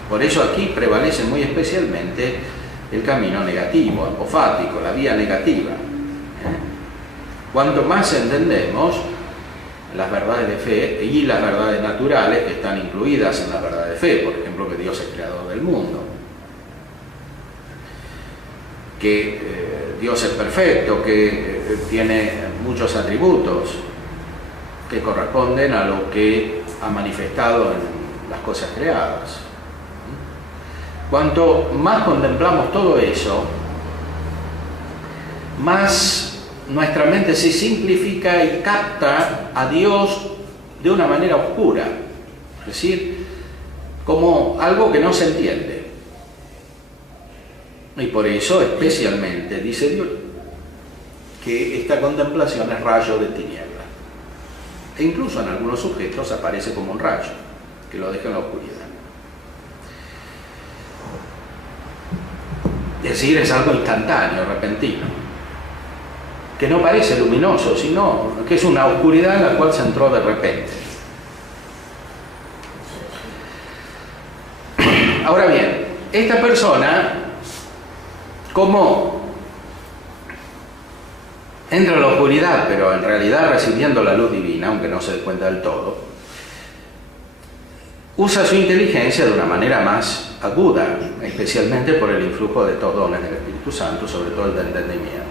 Por eso aquí prevalece muy especialmente el camino negativo, apofático, la vía negativa. Cuanto más entendemos las verdades de fe y las verdades naturales que están incluidas en la verdad de fe, por ejemplo, que Dios es creador del mundo, que Dios es perfecto, que tiene muchos atributos que corresponden a lo que ha manifestado en las cosas creadas. Cuanto más contemplamos todo eso, más nuestra mente se simplifica y capta a Dios de una manera oscura, es decir, como algo que no se entiende. Y por eso especialmente dice Dios que esta contemplación es rayo de tiniebla. E incluso en algunos sujetos aparece como un rayo que lo deja en la oscuridad. Es decir, es algo instantáneo, repentino, que no parece luminoso, sino que es una oscuridad en la cual se entró de repente. Ahora bien, esta persona, como entra en la oscuridad, pero en realidad recibiendo la luz divina, aunque no se dé cuenta del todo, usa su inteligencia de una manera más aguda, especialmente por el influjo de estos dones del Espíritu Santo, sobre todo el de entendimiento.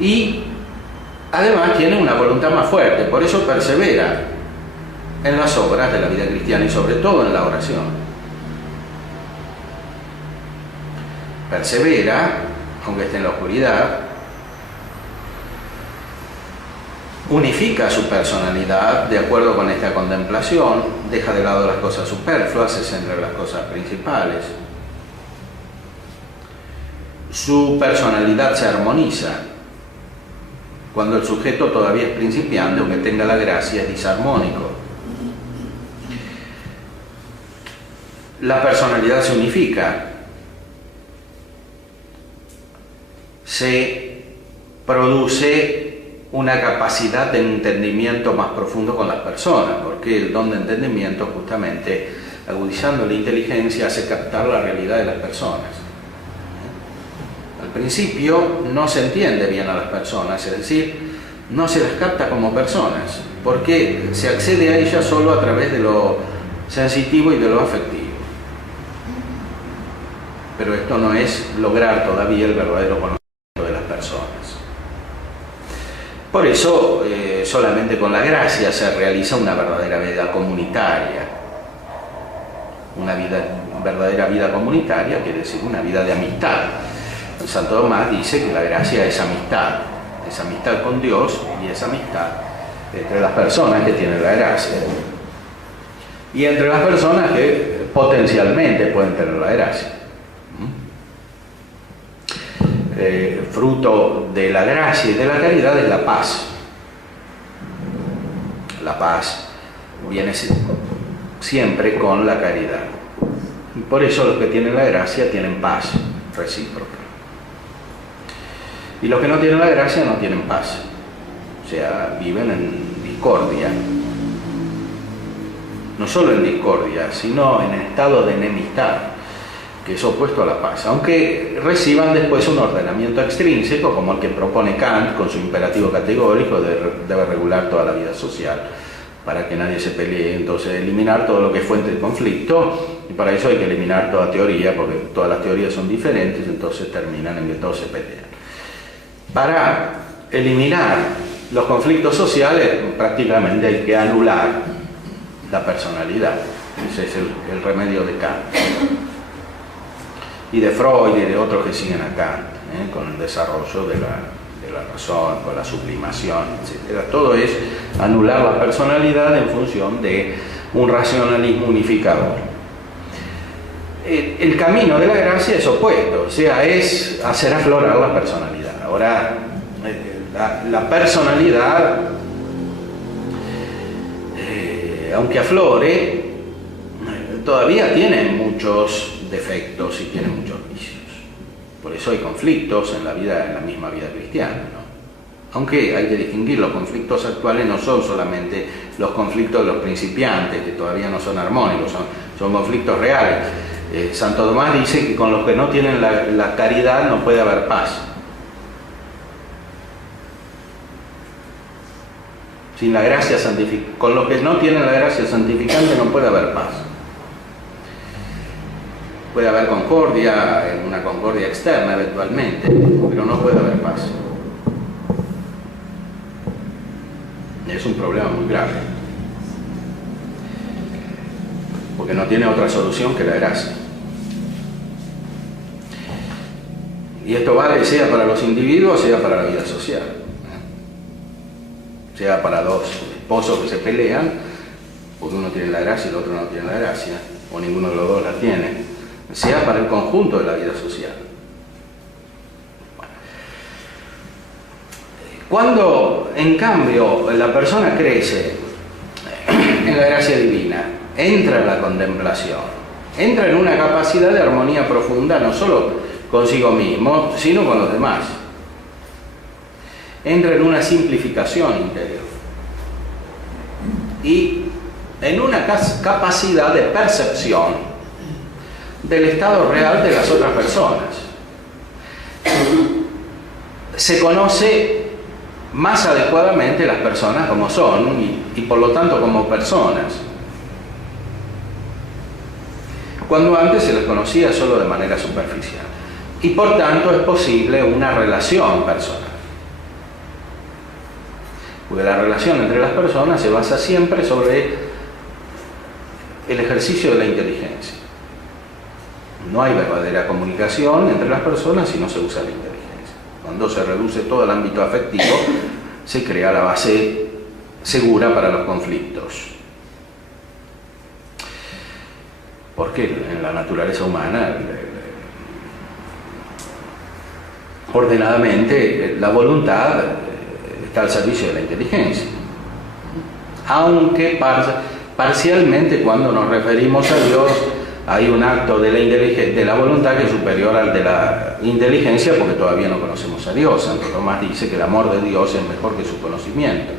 Y además tiene una voluntad más fuerte, por eso persevera en las obras de la vida cristiana y sobre todo en la oración. Persevera, aunque esté en la oscuridad, unifica su personalidad de acuerdo con esta contemplación, deja de lado las cosas superfluas, se centra en las cosas principales. Su personalidad se armoniza. Cuando el sujeto todavía es principiante, aunque tenga la gracia, es disarmónico. La personalidad se unifica. Se produce una capacidad de entendimiento más profundo con las personas, porque el don de entendimiento, justamente agudizando la inteligencia, hace captar la realidad de las personas. Al principio no se entiende bien a las personas, es decir, no se las capta como personas, porque se accede a ellas solo a través de lo sensitivo y de lo afectivo. Pero esto no es lograr todavía el verdadero conocimiento de las personas. Por eso, solamente con la gracia se realiza una verdadera vida comunitaria. Una verdadera vida comunitaria quiere decir una vida de amistad. Santo Tomás dice que la gracia es amistad con Dios y es amistad entre las personas que tienen la gracia y entre las personas que potencialmente pueden tener la gracia. Fruto de la gracia y de la caridad es la paz. La paz viene siempre con la caridad. Y por eso los que tienen la gracia tienen paz recíproca. Y los que no tienen la gracia no tienen paz. O sea, viven en discordia. No solo en discordia, sino en estado de enemistad. que es opuesto a la paz, aunque reciban después un ordenamiento extrínseco como el que propone Kant con su imperativo categórico debe regular toda la vida social para que nadie se pelee. Entonces eliminar todo lo que es fuente de conflicto, y para eso hay que eliminar toda teoría, porque todas las teorías son diferentes, entonces terminan en que todos se pelean. Para eliminar los conflictos sociales prácticamente hay que anular la personalidad. Ese es el remedio de Kant y de Freud y de otros que siguen a Kant, con el desarrollo de la razón, con la sublimación, etc. Todo es anular la personalidad en función de un racionalismo unificador. El camino de la gracia es opuesto, o sea, es hacer aflorar la personalidad. Ahora, la personalidad, aunque aflore, todavía tiene muchos defectos y tiene muchos vicios. Por eso hay conflictos en la misma vida cristiana, ¿no? Aunque hay que distinguir, los conflictos actuales no son solamente los conflictos de los principiantes, que todavía no son armónicos, son conflictos reales. Santo Tomás dice que con los que no tienen la caridad no puede haber paz. Sin la gracia con los que no tienen la gracia santificante no puede haber paz. Puede haber concordia, una concordia externa eventualmente, pero no puede haber paz. Es un problema muy grave, porque no tiene otra solución que la gracia. Y esto vale sea para los individuos, sea para la vida social, sea para dos esposos que se pelean, porque uno tiene la gracia y el otro no tiene la gracia, o ninguno de los dos la tiene, sea para el conjunto de la vida social. Bueno. Cuando, en cambio, la persona crece en la gracia divina, entra en la contemplación, entra en una capacidad de armonía profunda, no solo consigo mismo, sino con los demás. Entra en una simplificación interior y en una capacidad de percepción del estado real de las otras personas. Se conoce más adecuadamente las personas como son y por lo tanto como personas, cuando antes se les conocía solo de manera superficial, y por tanto es posible una relación personal, porque la relación entre las personas se basa siempre sobre el ejercicio de la inteligencia. No hay verdadera comunicación entre las personas si no se usa la inteligencia. Cuando se reduce todo el ámbito afectivo, se crea la base segura para los conflictos. Porque en la naturaleza humana, ordenadamente, la voluntad está al servicio de la inteligencia. Aunque parcialmente, cuando nos referimos a Dios, hay un acto de la voluntad que es superior al de la inteligencia, porque todavía no conocemos a Dios. Santo Tomás dice que el amor de Dios es mejor que su conocimiento.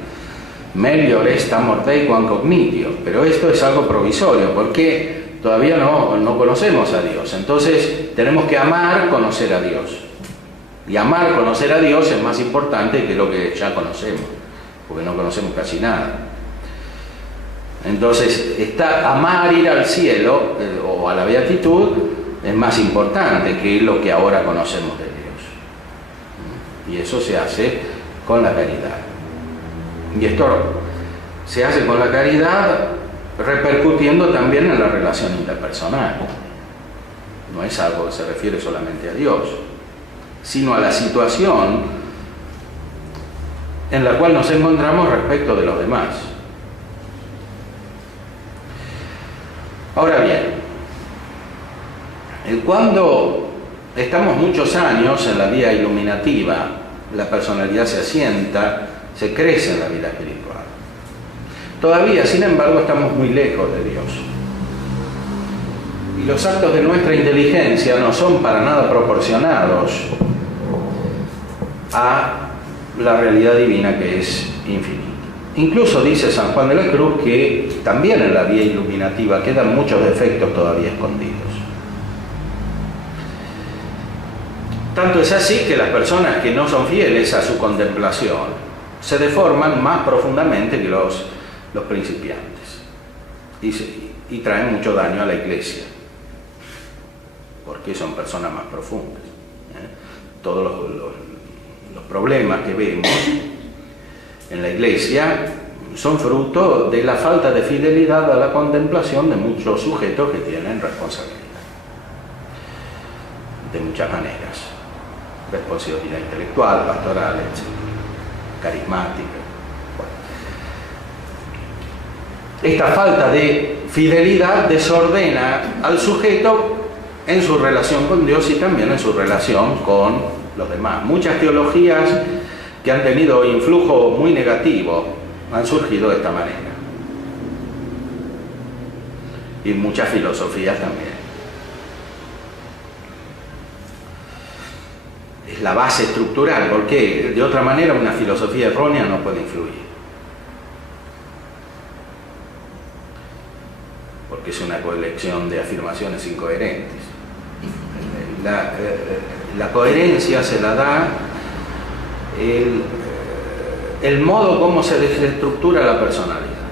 Melior est amor Dei quam cognitio. Pero esto es algo provisorio, porque todavía no conocemos a Dios. Entonces tenemos que amar conocer a Dios. Y amar conocer a Dios es más importante que lo que ya conocemos, porque no conocemos casi nada. Entonces, amar ir al cielo o a la beatitud es más importante que lo que ahora conocemos de Dios. Y eso se hace con la caridad. Y esto se hace con la caridad repercutiendo también en la relación interpersonal. No es algo que se refiere solamente a Dios, sino a la situación en la cual nos encontramos respecto de los demás. Ahora bien, cuando estamos muchos años en la vía iluminativa, la personalidad se asienta, se crece en la vida espiritual. Todavía, sin embargo, estamos muy lejos de Dios. Y los actos de nuestra inteligencia no son para nada proporcionados a la realidad divina, que es infinita. Incluso dice San Juan de la Cruz que también en la vía iluminativa quedan muchos defectos todavía escondidos. Tanto es así que las personas que no son fieles a su contemplación se deforman más profundamente que los principiantes y traen mucho daño a la iglesia, porque son personas más profundas. Todos los problemas que vemos en la iglesia son fruto de la falta de fidelidad a la contemplación de muchos sujetos que tienen responsabilidad, de muchas maneras: responsabilidad intelectual, pastoral, etc., carismática. Bueno. Esta falta de fidelidad desordena al sujeto en su relación con Dios y también en su relación con los demás. Muchas teologías que han tenido influjo muy negativo han surgido de esta manera, y muchas filosofías también. Es la base estructural, porque de otra manera una filosofía errónea no puede influir, porque es una colección de afirmaciones incoherentes. La coherencia se la da el modo como se desestructura la personalidad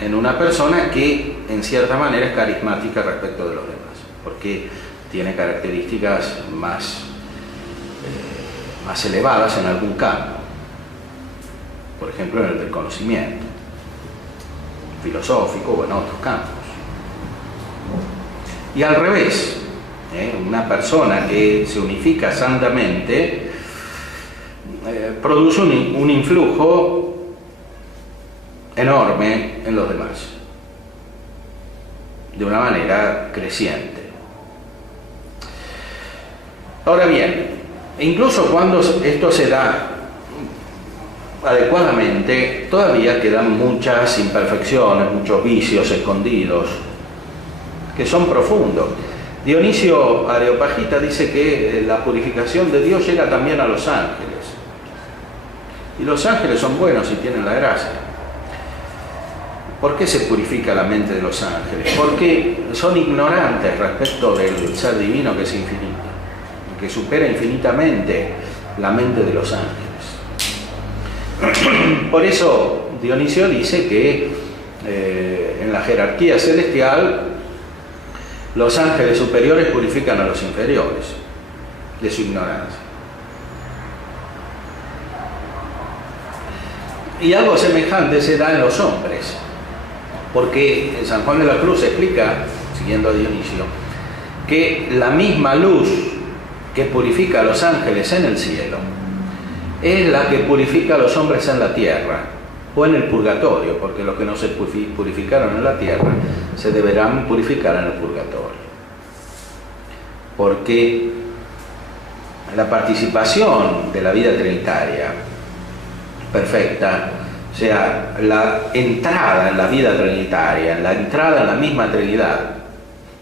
en una persona que en cierta manera es carismática respecto de los demás, porque tiene características más elevadas en algún campo, por ejemplo en el del conocimiento filosófico o en otros campos. Y al revés, una persona que se unifica santamente produce un influjo enorme en los demás, de una manera creciente. Ahora bien, incluso cuando esto se da adecuadamente, todavía quedan muchas imperfecciones, muchos vicios escondidos, que son profundos. Dionisio Areopagita dice que la purificación de Dios llega también a los ángeles. Y los ángeles son buenos y tienen la gracia. ¿Por qué se purifica la mente de los ángeles? Porque son ignorantes respecto del ser divino, que es infinito, que supera infinitamente la mente de los ángeles. Por eso Dionisio dice que en la jerarquía celestial los ángeles superiores purifican a los inferiores de su ignorancia. Y algo semejante se da en los hombres, porque San Juan de la Cruz explica, siguiendo a Dionisio, que la misma luz que purifica a los ángeles en el cielo es la que purifica a los hombres en la tierra o en el purgatorio, porque los que no se purificaron en la tierra se deberán purificar en el purgatorio, porque la participación de la vida trinitaria perfecta, o sea, la entrada en la vida trinitaria, la entrada en la misma Trinidad,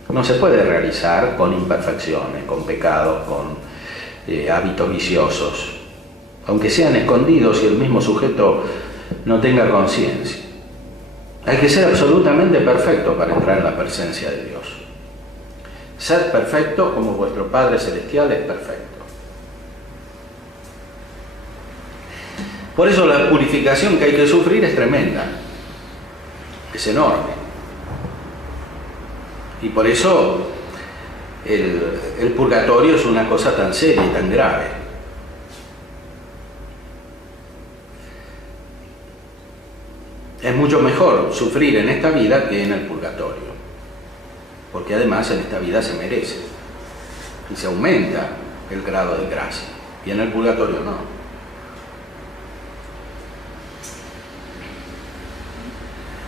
no se puede realizar con imperfecciones, con pecados, con hábitos viciosos, aunque sean escondidos y el mismo sujeto no tenga conciencia. Hay que ser absolutamente perfecto para entrar en la presencia de Dios. Sed perfecto como vuestro Padre Celestial es perfecto. Por eso la purificación que hay que sufrir es tremenda, es enorme. Y por eso el purgatorio es una cosa tan seria y tan grave. Es mucho mejor sufrir en esta vida que en el purgatorio, porque además en esta vida se merece y se aumenta el grado de gracia, y en el purgatorio no.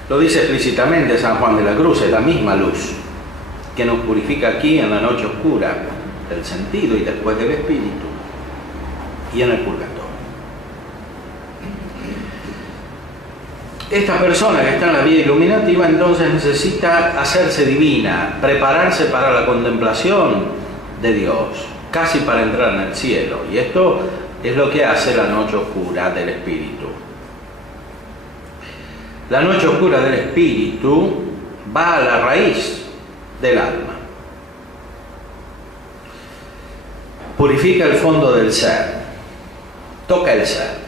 Lo dice explícitamente San Juan de la Cruz: es la misma luz que nos purifica aquí en la noche oscura del sentido y después del espíritu, y en el purgatorio. Esta persona que está en la vida iluminativa entonces necesita hacerse divina, prepararse para la contemplación de Dios, casi para entrar en el cielo, y esto es lo que hace la noche oscura del espíritu. La noche oscura del espíritu va a la raíz del alma. purifica el fondo del ser, toca el ser.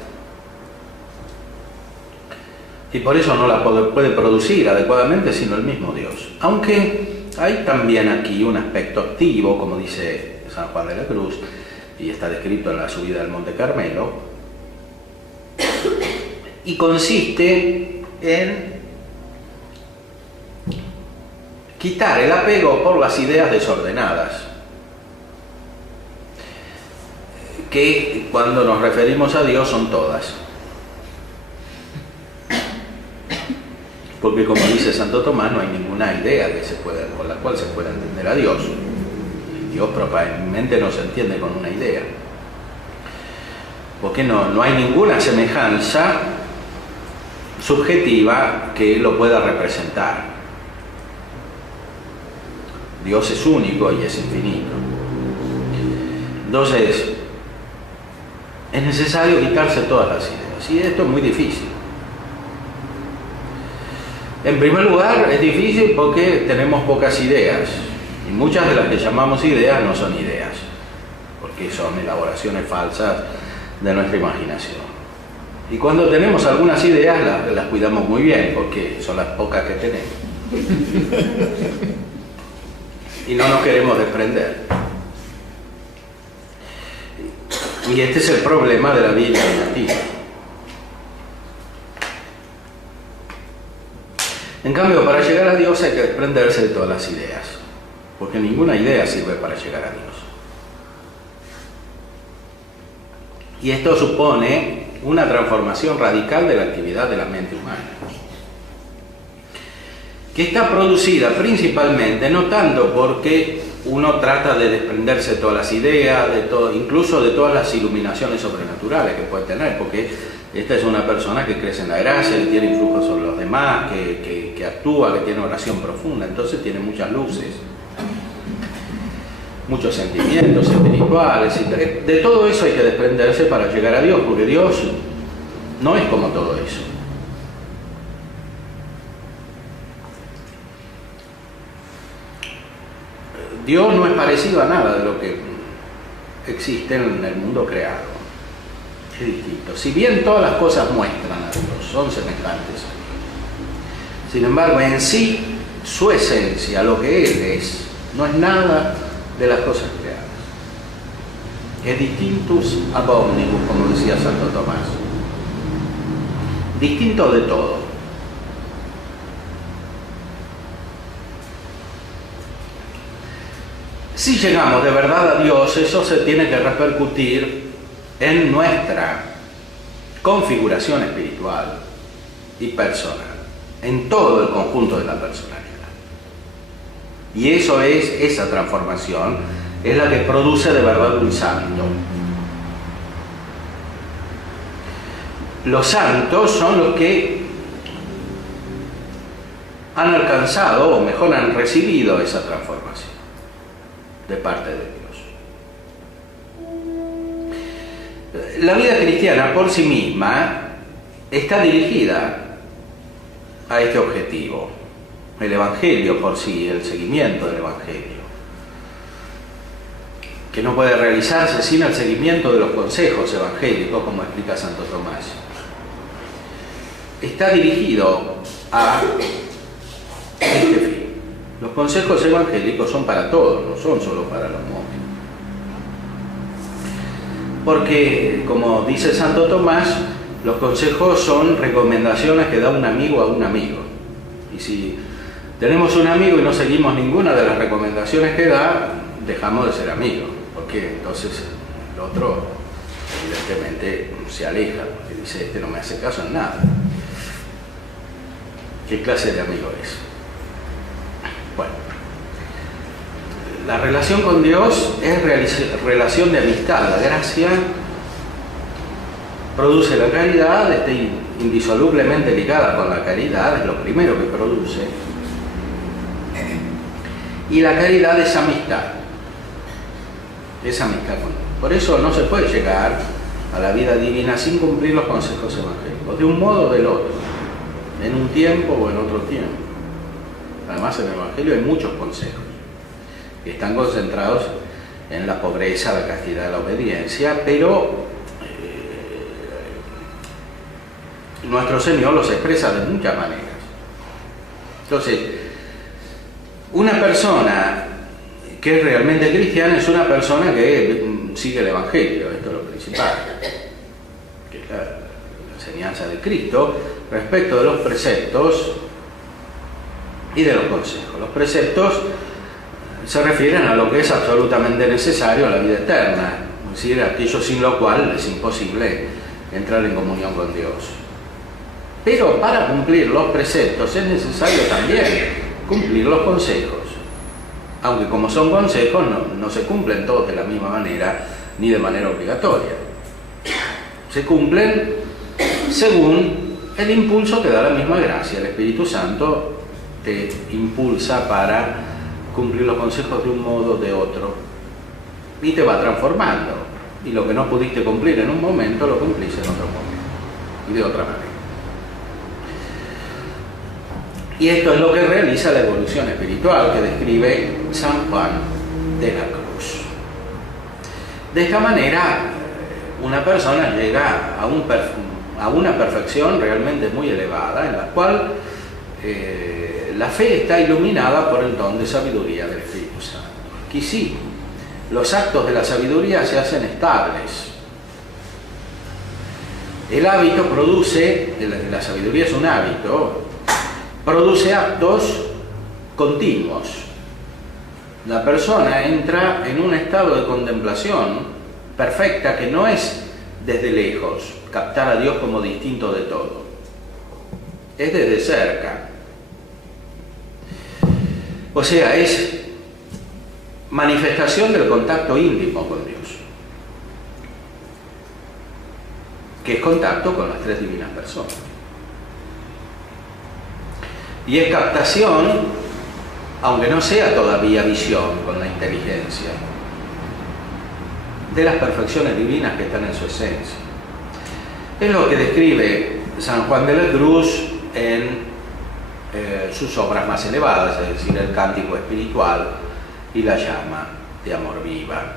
Y por eso no la puede producir adecuadamente sino el mismo Dios. Aunque hay también aquí un aspecto activo, como dice San Juan de la Cruz, y está descrito en la subida del Monte Carmelo, y consiste en quitar el apego por las ideas desordenadas, que cuando nos referimos a Dios son todas. Porque como dice Santo Tomás, no hay ninguna idea con la cual se pueda entender a Dios. Dios probablemente no se entiende con una idea. Porque no hay ninguna semejanza subjetiva que lo pueda representar. Dios es único y es infinito. Entonces, es necesario quitarse todas las ideas. Y esto es muy difícil. En primer lugar, es difícil porque tenemos pocas ideas. Y muchas de las que llamamos ideas no son ideas, porque son elaboraciones falsas de nuestra imaginación. Y cuando tenemos algunas ideas, las cuidamos muy bien, porque son las pocas que tenemos. Y no nos queremos desprender. Y este es el problema de la vida imaginativa. En cambio, para llegar a Dios hay que desprenderse de todas las ideas, porque ninguna idea sirve para llegar a Dios. Y esto supone una transformación radical de la actividad de la mente humana, que está producida principalmente no tanto porque uno trata de desprenderse de todas las ideas, incluso de todas las iluminaciones sobrenaturales que puede tener, porque esta es una persona que crece en la gracia, que tiene influjo sobre los demás, que actúa, que tiene oración profunda, entonces tiene muchas luces, muchos sentimientos espirituales, y de todo eso hay que desprenderse para llegar a Dios, porque Dios no es como todo eso. Dios no es parecido a nada de lo que existe en el mundo creado. Es distinto. Si bien todas las cosas muestran a Dios, son semejantes a Dios, sin embargo, en sí, su esencia, lo que Él es, no es nada de las cosas creadas. Es distintus ab omnibus, como decía Santo Tomás. Distinto de todo. Si llegamos de verdad a Dios, eso se tiene que repercutir en nuestra configuración espiritual y personal, en todo el conjunto de la personalidad. Y esa transformación es la que produce de verdad un santo. Los santos son los que han alcanzado, o mejor han recibido esa transformación de parte de Dios. La vida cristiana por sí misma está dirigida a este objetivo. El Evangelio por sí, el seguimiento del Evangelio, que no puede realizarse sin el seguimiento de los consejos evangélicos, como explica Santo Tomás. Está dirigido a este fin. Los consejos evangélicos son para todos, no son solo para los monjes. Porque, como dice Santo Tomás, los consejos son recomendaciones que da un amigo a un amigo. Y si tenemos un amigo y no seguimos ninguna de las recomendaciones que da, dejamos de ser amigos, porque entonces el otro evidentemente se aleja, porque dice, este no me hace caso en nada. ¿Qué clase de amigo es? Bueno, la relación con Dios es relación de amistad. La gracia produce la caridad, está indisolublemente ligada con la caridad, es lo primero que produce. Y la caridad es amistad. Es amistad con Dios. Por eso no se puede llegar a la vida divina sin cumplir los consejos evangélicos, de un modo o del otro, en un tiempo o en otro tiempo. Además, en el Evangelio hay muchos consejos que están concentrados en la pobreza, la castidad, la obediencia, pero nuestro Señor los expresa de muchas maneras. Entonces, una persona que es realmente cristiana es una persona que sigue el Evangelio, esto es lo principal, que es la enseñanza de Cristo respecto de los preceptos y de los consejos. Los preceptos se refieren a lo que es absolutamente necesario a la vida eterna, es decir, aquello sin lo cual es imposible entrar en comunión con Dios. Pero para cumplir los preceptos es necesario también cumplir los consejos, aunque como son consejos no se cumplen todos de la misma manera ni de manera obligatoria. Se cumplen según el impulso que da la misma gracia. El Espíritu Santo te impulsa para cumplir los consejos de un modo o de otro y te va transformando, y lo que no pudiste cumplir en un momento lo cumplís en otro momento y de otra manera. Y esto es lo que realiza la evolución espiritual que describe San Juan de la Cruz. De esta manera una persona llega a una perfección realmente muy elevada, en la cual la fe está iluminada por el don de sabiduría del Espíritu Santo. Aquí sí, los actos de la sabiduría se hacen estables. El hábito produce, la sabiduría es un hábito, produce actos continuos. La persona entra en un estado de contemplación perfecta que no es desde lejos, captar a Dios como distinto de todo. Es desde cerca. O sea, es manifestación del contacto íntimo con Dios, que es contacto con las tres divinas personas. Y es captación, aunque no sea todavía visión con la inteligencia, de las perfecciones divinas que están en su esencia. Es lo que describe San Juan de la Cruz en sus obras más elevadas, es decir, el Cántico Espiritual y la Llama de Amor Viva.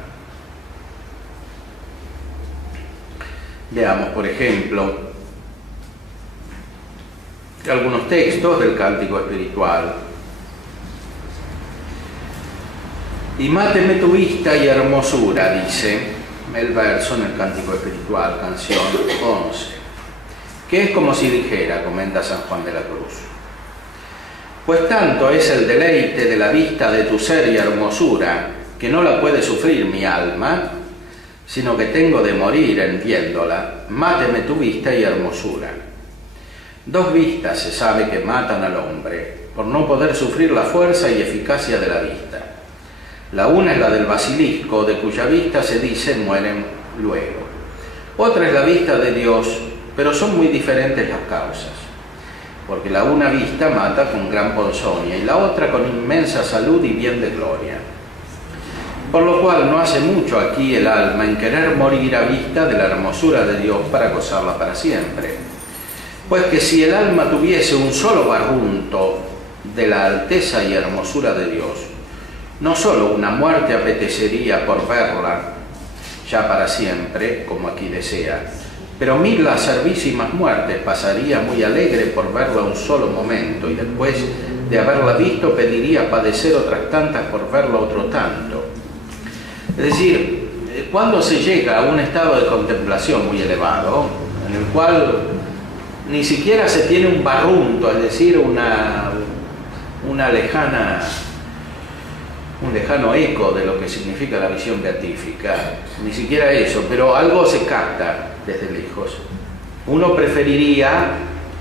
Veamos, por ejemplo, algunos textos del Cántico Espiritual. Y máteme tu vista y hermosura, dice el verso en el Cántico Espiritual, canción 11, que es como si dijera, comenta San Juan de la Cruz: pues tanto es el deleite de la vista de tu ser y hermosura, que no la puede sufrir mi alma, sino que tengo de morir en viéndola. Máteme tu vista y hermosura. Dos vistas se sabe que matan al hombre, por no poder sufrir la fuerza y eficacia de la vista. La una es la del basilisco, de cuya vista se dice mueren luego. Otra es la vista de Dios, pero son muy diferentes las causas, porque la una vista mata con gran ponzoña y la otra con inmensa salud y bien de gloria. Por lo cual no hace mucho aquí el alma en querer morir a vista de la hermosura de Dios para gozarla para siempre. Pues que si el alma tuviese un solo barrunto de la alteza y hermosura de Dios, no solo una muerte apetecería por verla ya para siempre, como aquí desea, pero 1000 acervísimas muertes pasaría muy alegre por verla un solo momento, y después de haberla visto pediría padecer otras tantas por verla otro tanto. Es decir, cuando se llega a un estado de contemplación muy elevado, en el cual ni siquiera se tiene un barrunto, es decir, un lejano eco de lo que significa la visión beatífica, ni siquiera eso, pero algo se capta desde lejos. Uno preferiría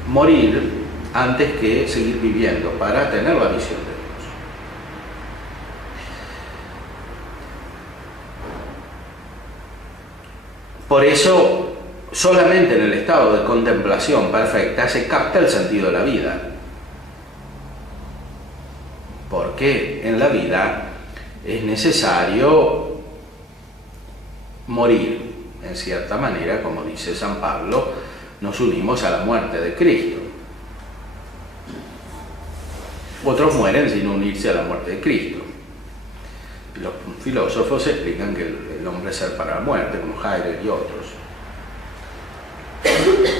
morir antes que seguir viviendo para tener la visión de Dios. Por eso, solamente en el estado de contemplación perfecta se capta el sentido de la vida. Porque en la vida es necesario morir. En cierta manera, como dice San Pablo, nos unimos a la muerte de Cristo. Otros mueren sin unirse a la muerte de Cristo. Los filósofos explican que el hombre es ser para la muerte, como Heidegger y otros.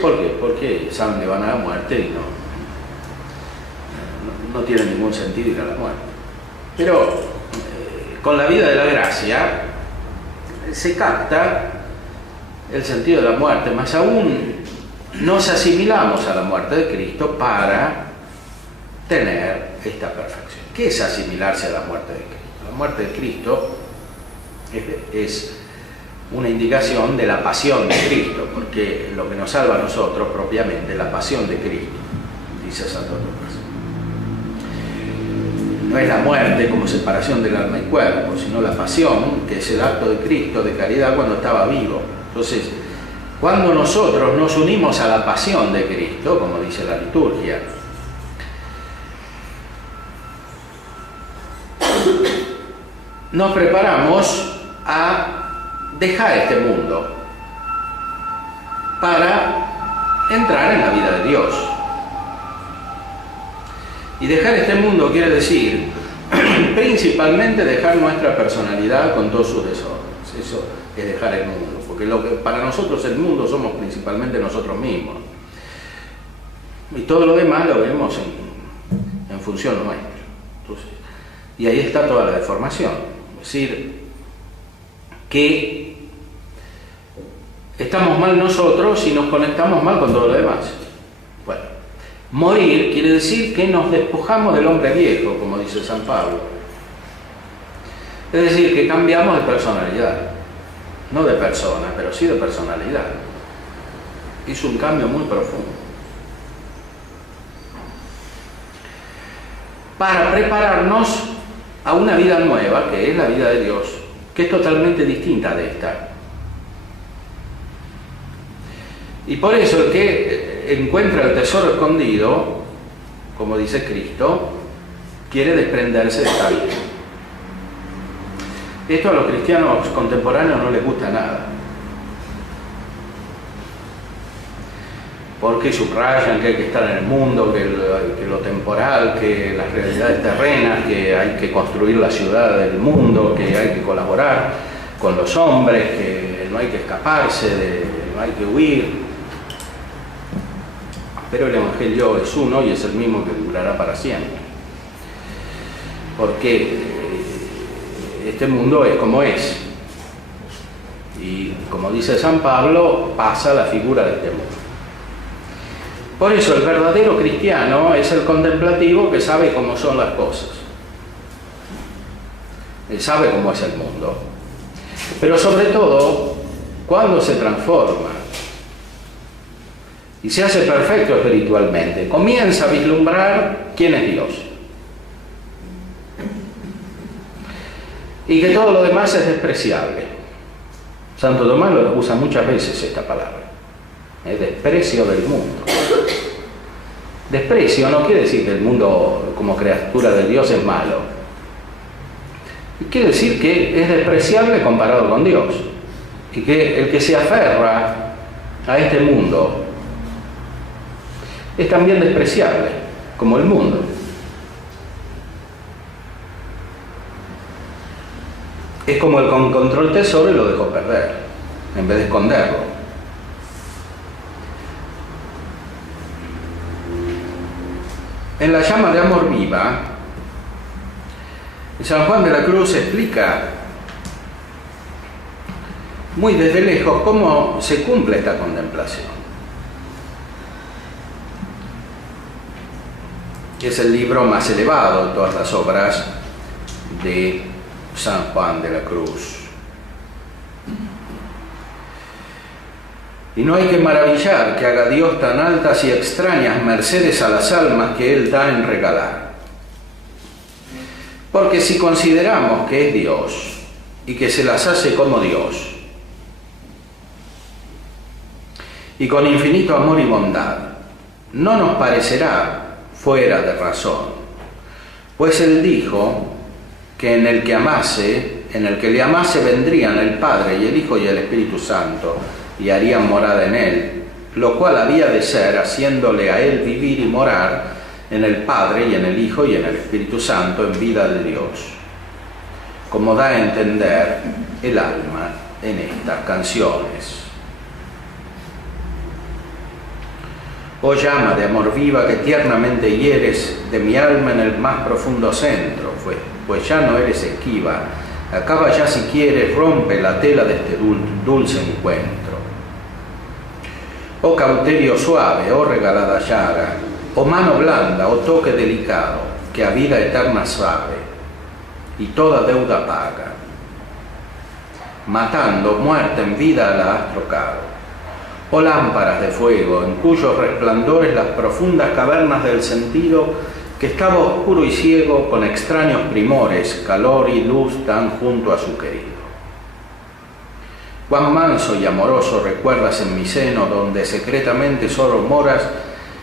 ¿Por qué? Porque saben que van a la muerte y no tiene ningún sentido ir a la muerte. Pero con la vida de la gracia se capta el sentido de la muerte, más aún nos asimilamos a la muerte de Cristo para tener esta perfección. ¿Qué es asimilarse a la muerte de Cristo? La muerte de Cristo es una indicación de la pasión de Cristo, porque lo que nos salva a nosotros propiamente es la pasión de Cristo, dice Santo Tomás. No es la muerte como separación del alma y cuerpo, sino la pasión, que es el acto de Cristo de caridad cuando estaba vivo. Entonces, cuando nosotros nos unimos a la pasión de Cristo, como dice la liturgia, nos preparamos a dejar este mundo para entrar en la vida de Dios. Y dejar este mundo quiere decir principalmente dejar nuestra personalidad con todos sus desórdenes. Eso es dejar el mundo, porque para nosotros el mundo somos principalmente nosotros mismos. Y todo lo demás lo vemos en función nuestra. Entonces, y ahí está toda la deformación. Es decir, que estamos mal nosotros y nos conectamos mal con todo lo demás. Bueno, morir quiere decir que nos despojamos del hombre viejo, como dice San Pablo. Es decir, que cambiamos de personalidad. No de persona, pero sí de personalidad. Es un cambio muy profundo. Para prepararnos a una vida nueva, que es la vida de Dios, que es totalmente distinta de esta. Y por eso el que encuentra el tesoro escondido, como dice Cristo, quiere desprenderse de esta vida. Esto a los cristianos contemporáneos no les gusta nada, porque subrayan que hay que estar en el mundo, que lo temporal, que las realidades terrenas, que hay que construir la ciudad del mundo, que hay que colaborar con los hombres, que no hay que escaparse, no hay que huir. Pero el Evangelio es uno y es el mismo que durará para siempre, porque este mundo es como es, y como dice San Pablo, pasa la figura de este mundo. Por eso el verdadero cristiano es el contemplativo que sabe cómo son las cosas. Él sabe cómo es el mundo. Pero sobre todo, cuando se transforma y se hace perfecto espiritualmente, comienza a vislumbrar quién es Dios. Y que todo lo demás es despreciable. Santo Tomás lo usa muchas veces esta palabra. Desprecio del mundo. Desprecio no quiere decir que el mundo como criatura de Dios es malo. Quiere decir que es despreciable comparado con Dios. Y que el que se aferra a este mundo es también despreciable, como el mundo. Es como el que encontró el tesoro y lo dejó perder, en vez de esconderlo. En la llama de amor viva, San Juan de la Cruz explica muy desde lejos cómo se cumple esta contemplación. Es el libro más elevado de todas las obras de San Juan de la Cruz. Y no hay que maravillar que haga Dios tan altas y extrañas mercedes a las almas que Él da en regalar. Porque si consideramos que es Dios y que se las hace como Dios, y con infinito amor y bondad, no nos parecerá fuera de razón, pues Él dijo que en el que le amase vendrían el Padre y el Hijo y el Espíritu Santo, y harían morada en él, lo cual había de ser haciéndole a él vivir y morar en el Padre y en el Hijo y en el Espíritu Santo en vida de Dios. como da a entender el alma en estas canciones. Oh llama de amor viva que tiernamente hieres de mi alma en el más profundo centro, pues ya no eres esquiva, acaba ya si quieres, rompe la tela de este dulce encuentro. Oh cauterio suave, oh regalada llaga, oh mano blanda, oh toque delicado, que a vida eterna sabe y toda deuda paga, matando muerte en vida la has trocado. Oh lámparas de fuego, en cuyos resplandores las profundas cavernas del sentido, que estaba oscuro y ciego, con extraños primores, calor y luz dan junto a su querido. Cuán manso y amoroso recuerdas en mi seno, donde secretamente solo moras,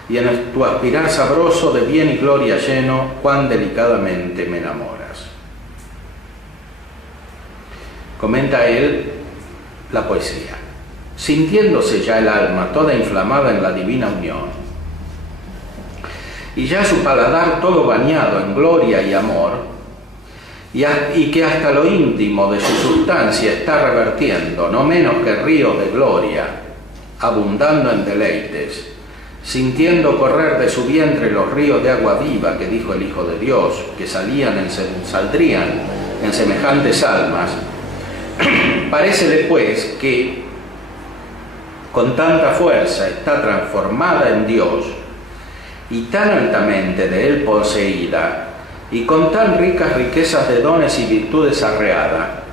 y en tu aspirar sabroso de bien y gloria lleno, cuán delicadamente me enamoras. Comenta él la poesía. Sintiéndose ya el alma toda inflamada en la divina unión, y ya su paladar todo bañado en gloria y amor, y que hasta lo íntimo de su sustancia está revertiendo, no menos que ríos de gloria, abundando en deleites, sintiendo correr de su vientre los ríos de agua viva que dijo el Hijo de Dios, que saldrían en semejantes almas, parécele pues que con tanta fuerza está transformada en Dios y tan altamente de Él poseída y con tan ricas riquezas de dones y virtudes arreada,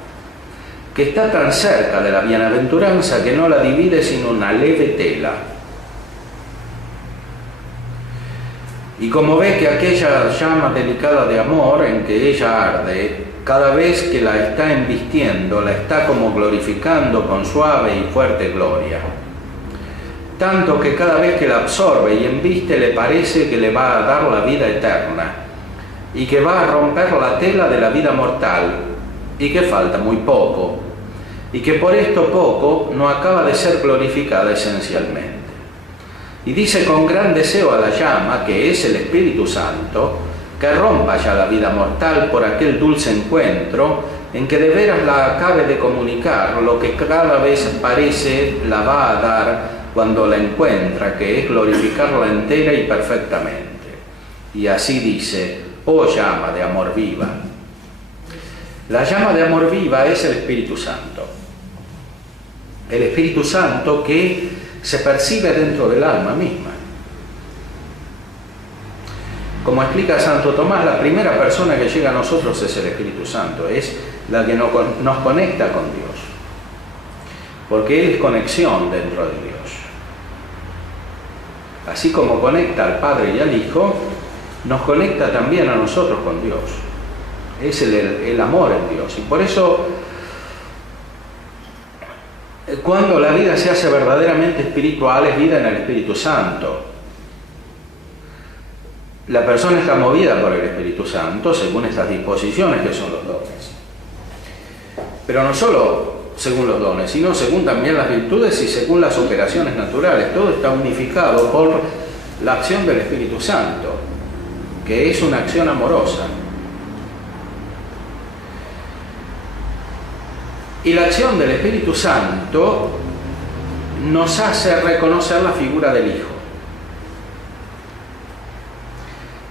que está tan cerca de la bienaventuranza que no la divide sino una leve tela. Y como ve que aquella llama delicada de amor en que ella arde, cada vez que la está embistiendo, la está como glorificando con suave y fuerte gloria. Tanto que cada vez que la absorbe y embiste le parece que le va a dar la vida eterna y que va a romper la tela de la vida mortal y que falta muy poco y que por esto poco no acaba de ser glorificada esencialmente. Y dice con gran deseo a la llama, que es el Espíritu Santo, que rompa ya la vida mortal por aquel dulce encuentro en que de veras la acabe de comunicar lo que cada vez parece la va a dar cuando la encuentra, que es glorificarla entera y perfectamente. Y así dice: oh llama de amor viva. La llama de amor viva es el Espíritu Santo. El Espíritu Santo que se percibe dentro del alma misma. Como explica Santo Tomás, la primera persona que llega a nosotros es el Espíritu Santo, es la que nos conecta con Dios, porque Él es conexión dentro de Dios. Así como conecta al Padre y al Hijo, nos conecta también a nosotros con Dios. Es el amor en Dios. Y por eso, cuando la vida se hace verdaderamente espiritual, es vida en el Espíritu Santo. La persona está movida por el Espíritu Santo según estas disposiciones que son los dones. Pero no solo según los dones, sino según también las virtudes y según las operaciones naturales. Todo está unificado por la acción del Espíritu Santo, que es una acción amorosa. Y la acción del Espíritu Santo nos hace reconocer la figura del Hijo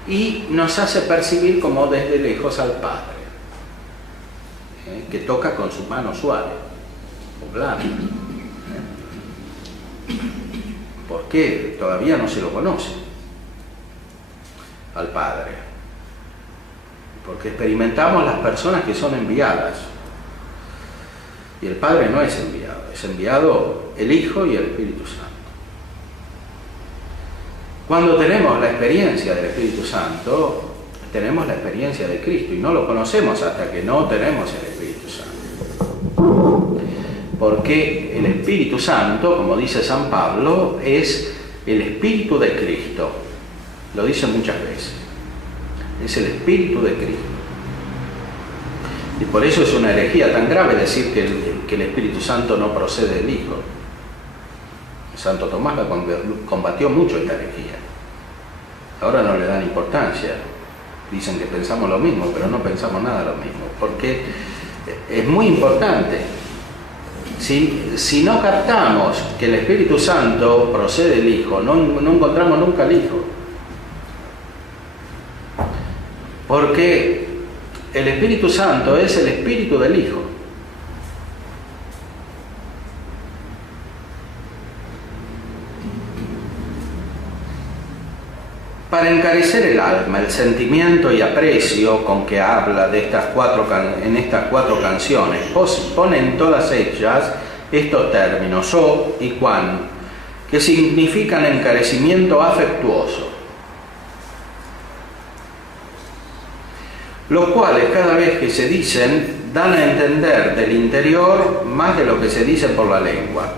y nos hace percibir como desde lejos al Padre, que toca con su mano suave o blanda, porque todavía no se lo conoce al Padre, porque experimentamos las personas que son enviadas. Y el Padre no es enviado el Hijo y el Espíritu Santo. Cuando tenemos la experiencia del Espíritu Santo, tenemos la experiencia de Cristo y no lo conocemos hasta que no tenemos el Espíritu Santo. Porque el Espíritu Santo, como dice San Pablo, es el Espíritu de Cristo. Lo dice muchas veces. Es el Espíritu de Cristo. Y por eso es una herejía tan grave decir que el Espíritu Santo no procede del Hijo. Santo Tomás combatió mucho esta herejía. Ahora no le dan importancia. Dicen que pensamos lo mismo, pero no pensamos nada lo mismo. Porque es muy importante. Si no captamos que el Espíritu Santo procede del Hijo, no encontramos nunca al Hijo. Porque el Espíritu Santo es el Espíritu del Hijo. Para encarecer el alma, el sentimiento y aprecio con que habla de en estas cuatro canciones, pone en todas ellas estos términos, o y cuán, que significan encarecimiento afectuoso, los cuales cada vez que se dicen dan a entender del interior más de lo que se dice por la lengua.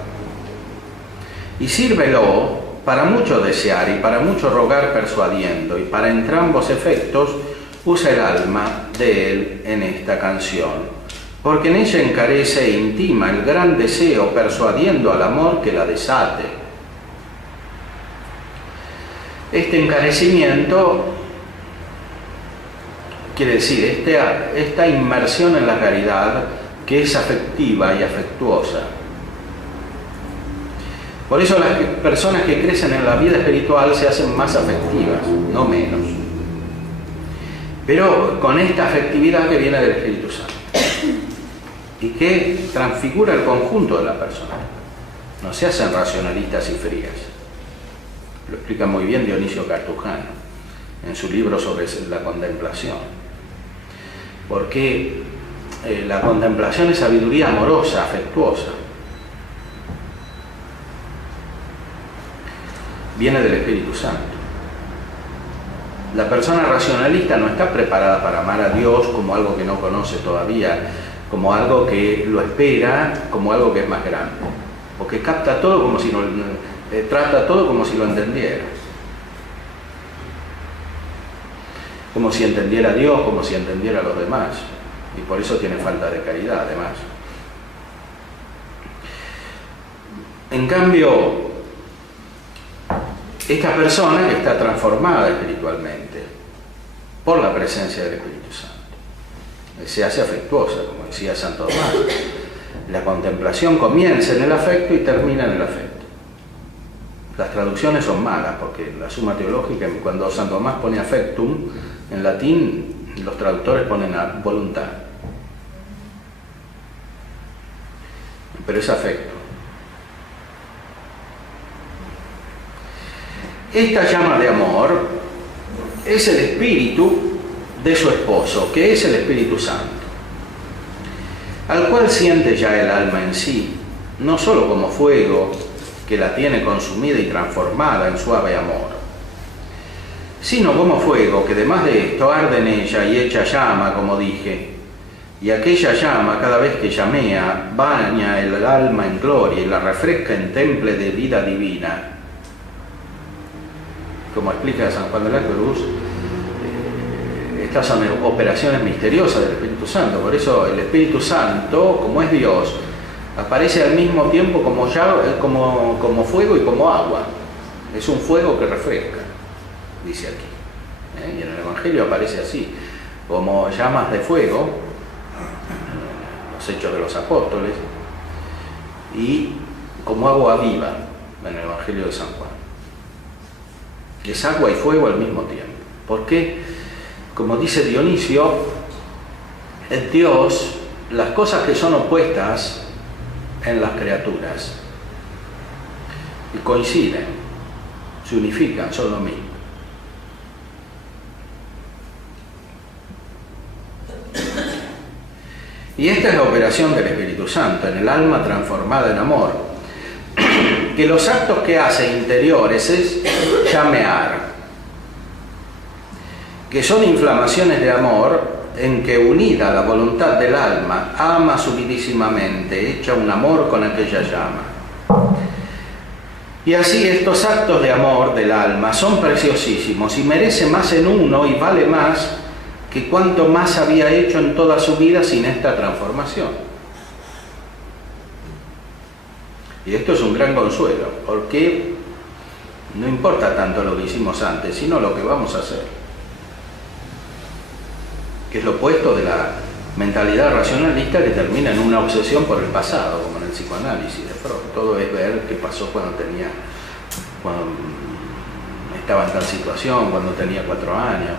Y sírvelo para mucho desear y para mucho rogar persuadiendo, y para entrambos efectos usa el alma de él en esta canción, porque en ella encarece e intima el gran deseo, persuadiendo al amor que la desate. Este encarecimiento quiere decir esta inmersión en la caridad que es afectiva y afectuosa. Por eso las personas que crecen en la vida espiritual se hacen más afectivas, no menos. Pero con esta afectividad que viene del Espíritu Santo y que transfigura el conjunto de la persona. No se hacen racionalistas y frías. Lo explica muy bien Dionisio Cartujano en su libro sobre la contemplación. Porque la contemplación es sabiduría amorosa, afectuosa. Viene del Espíritu Santo. La persona racionalista no está preparada para amar a Dios como algo que no conoce todavía, como algo que lo espera, como algo que es más grande, porque capta todo como si trata todo como si lo entendiera, como si entendiera a Dios, como si entendiera a los demás, y por eso tiene falta de caridad además. En cambio, esta persona que está transformada espiritualmente por la presencia del Espíritu Santo se hace afectuosa, como decía Santo Tomás. La contemplación comienza en el afecto y termina en el afecto. Las traducciones son malas, porque la Suma Teológica, cuando Santo Tomás pone affectum, en latín los traductores ponen a voluntad. Pero es afecto. Esta llama de amor es el espíritu de su esposo, que es el Espíritu Santo, al cual siente ya el alma en sí, no sólo como fuego que la tiene consumida y transformada en suave amor, sino como fuego que además de esto arde en ella y echa llama, como dije, y aquella llama cada vez que llamea baña el alma en gloria y la refresca en temple de vida divina. Como explica San Juan de la Cruz, estas son operaciones misteriosas del Espíritu Santo. Por eso el Espíritu Santo, como es Dios, aparece al mismo tiempo como fuego y como agua. Es un fuego que refresca, dice aquí. Y en el Evangelio aparece así, como llamas de fuego, los Hechos de los Apóstoles, y como agua viva, en el Evangelio de San Juan. Es agua y fuego al mismo tiempo. Porque, como dice Dionisio, en Dios, las cosas que son opuestas en las criaturas y coinciden, se unifican, son lo mismo. Y esta es la operación del Espíritu Santo en el alma transformada en amor, que los actos que hace interiores es llamear, que son inflamaciones de amor en que, unida a la voluntad del alma, ama subidísimamente, echa un amor con aquella llama. Y así estos actos de amor del alma son preciosísimos y merece más en uno y vale más que cuanto más había hecho en toda su vida sin esta transformación. Y esto es un gran consuelo, porque no importa tanto lo que hicimos antes, sino lo que vamos a hacer, que es lo opuesto de mentalidad racionalista que termina en una obsesión por el pasado, como en el psicoanálisis de Freud. Todo es ver qué pasó cuando estaba en tal situación, cuando tenía 4 años.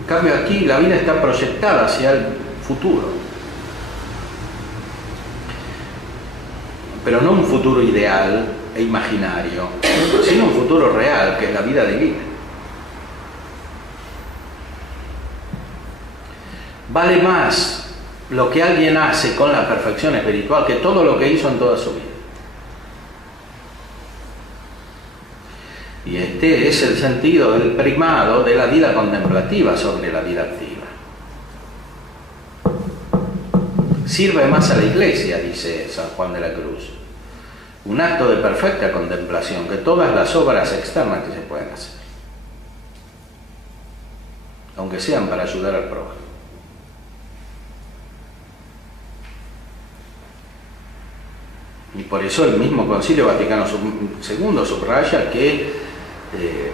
En cambio aquí la vida está proyectada hacia el futuro, pero no un futuro ideal e imaginario, sino un futuro real, que es la vida divina. Vale más lo que alguien hace con la perfección espiritual que todo lo que hizo en toda su vida. Y este es el sentido del primado de la vida contemplativa sobre la vida activa. Sirve más a la Iglesia, dice San Juan de la Cruz, un acto de perfecta contemplación que todas las obras externas que se pueden hacer, aunque sean para ayudar al prójimo. Y por eso el mismo Concilio Vaticano II subraya que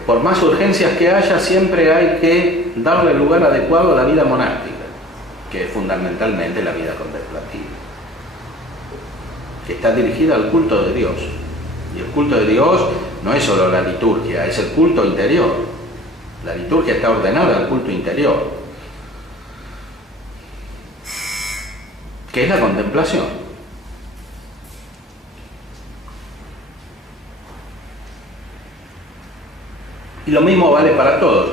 por más urgencias que haya, siempre hay que darle el lugar adecuado a la vida monástica, que es fundamentalmente la vida contemplativa, que está dirigida al culto de Dios. Y el culto de Dios no es solo la liturgia, es el culto interior. La liturgia está ordenada al culto interior, que es la contemplación. Y lo mismo vale para todos.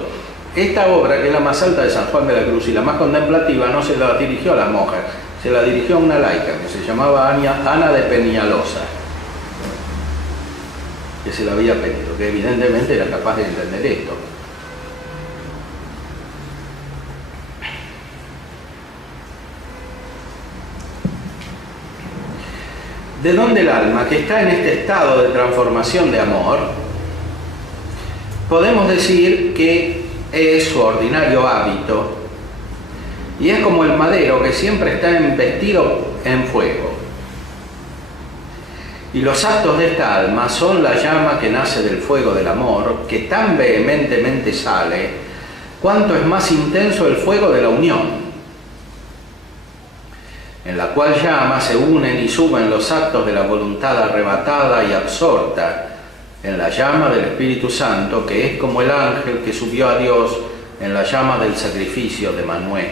Esta obra, que es la más alta de San Juan de la Cruz y la más contemplativa, no se la dirigió a las monjas, se la dirigió a una laica que se llamaba Ana de Peñalosa, que se la había pedido, que evidentemente era capaz de entender esto. ¿De dónde el alma, que está en este estado de transformación de amor, podemos decir que es su ordinario hábito, y es como el madero que siempre está embestido en fuego? Y los actos de esta alma son la llama que nace del fuego del amor, que tan vehementemente sale, cuanto es más intenso el fuego de la unión, en la cual llama se unen y suben los actos de la voluntad arrebatada y absorta en la llama del Espíritu Santo, que es como el ángel que subió a Dios en la llama del sacrificio de Manuel.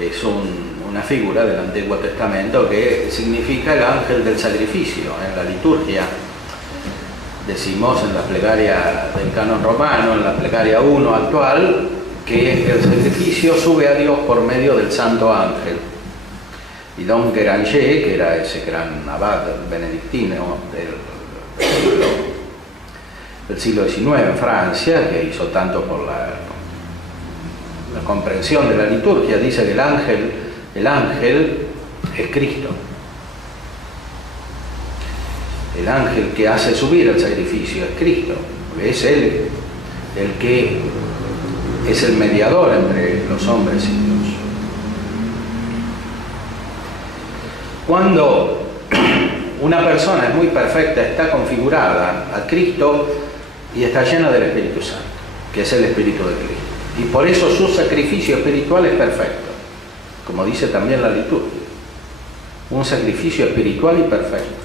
Es una figura del Antiguo Testamento que significa el ángel del sacrificio. En la liturgia decimos en la plegaria del canon romano, en la plegaria 1 actual, que el sacrificio sube a Dios por medio del santo ángel. Y Don Guéranger, que era ese gran abad benedictino del siglo XIX en Francia, que hizo tanto por la comprensión de la liturgia, dice que el ángel es Cristo. El ángel que hace subir el sacrificio es Cristo, es Él el que es el mediador entre los hombres y Dios. Cuando una persona es muy perfecta, está configurada a Cristo y está llena del Espíritu Santo, que es el Espíritu de Cristo. Y por eso su sacrificio espiritual es perfecto, como dice también la liturgia. Un sacrificio espiritual y perfecto.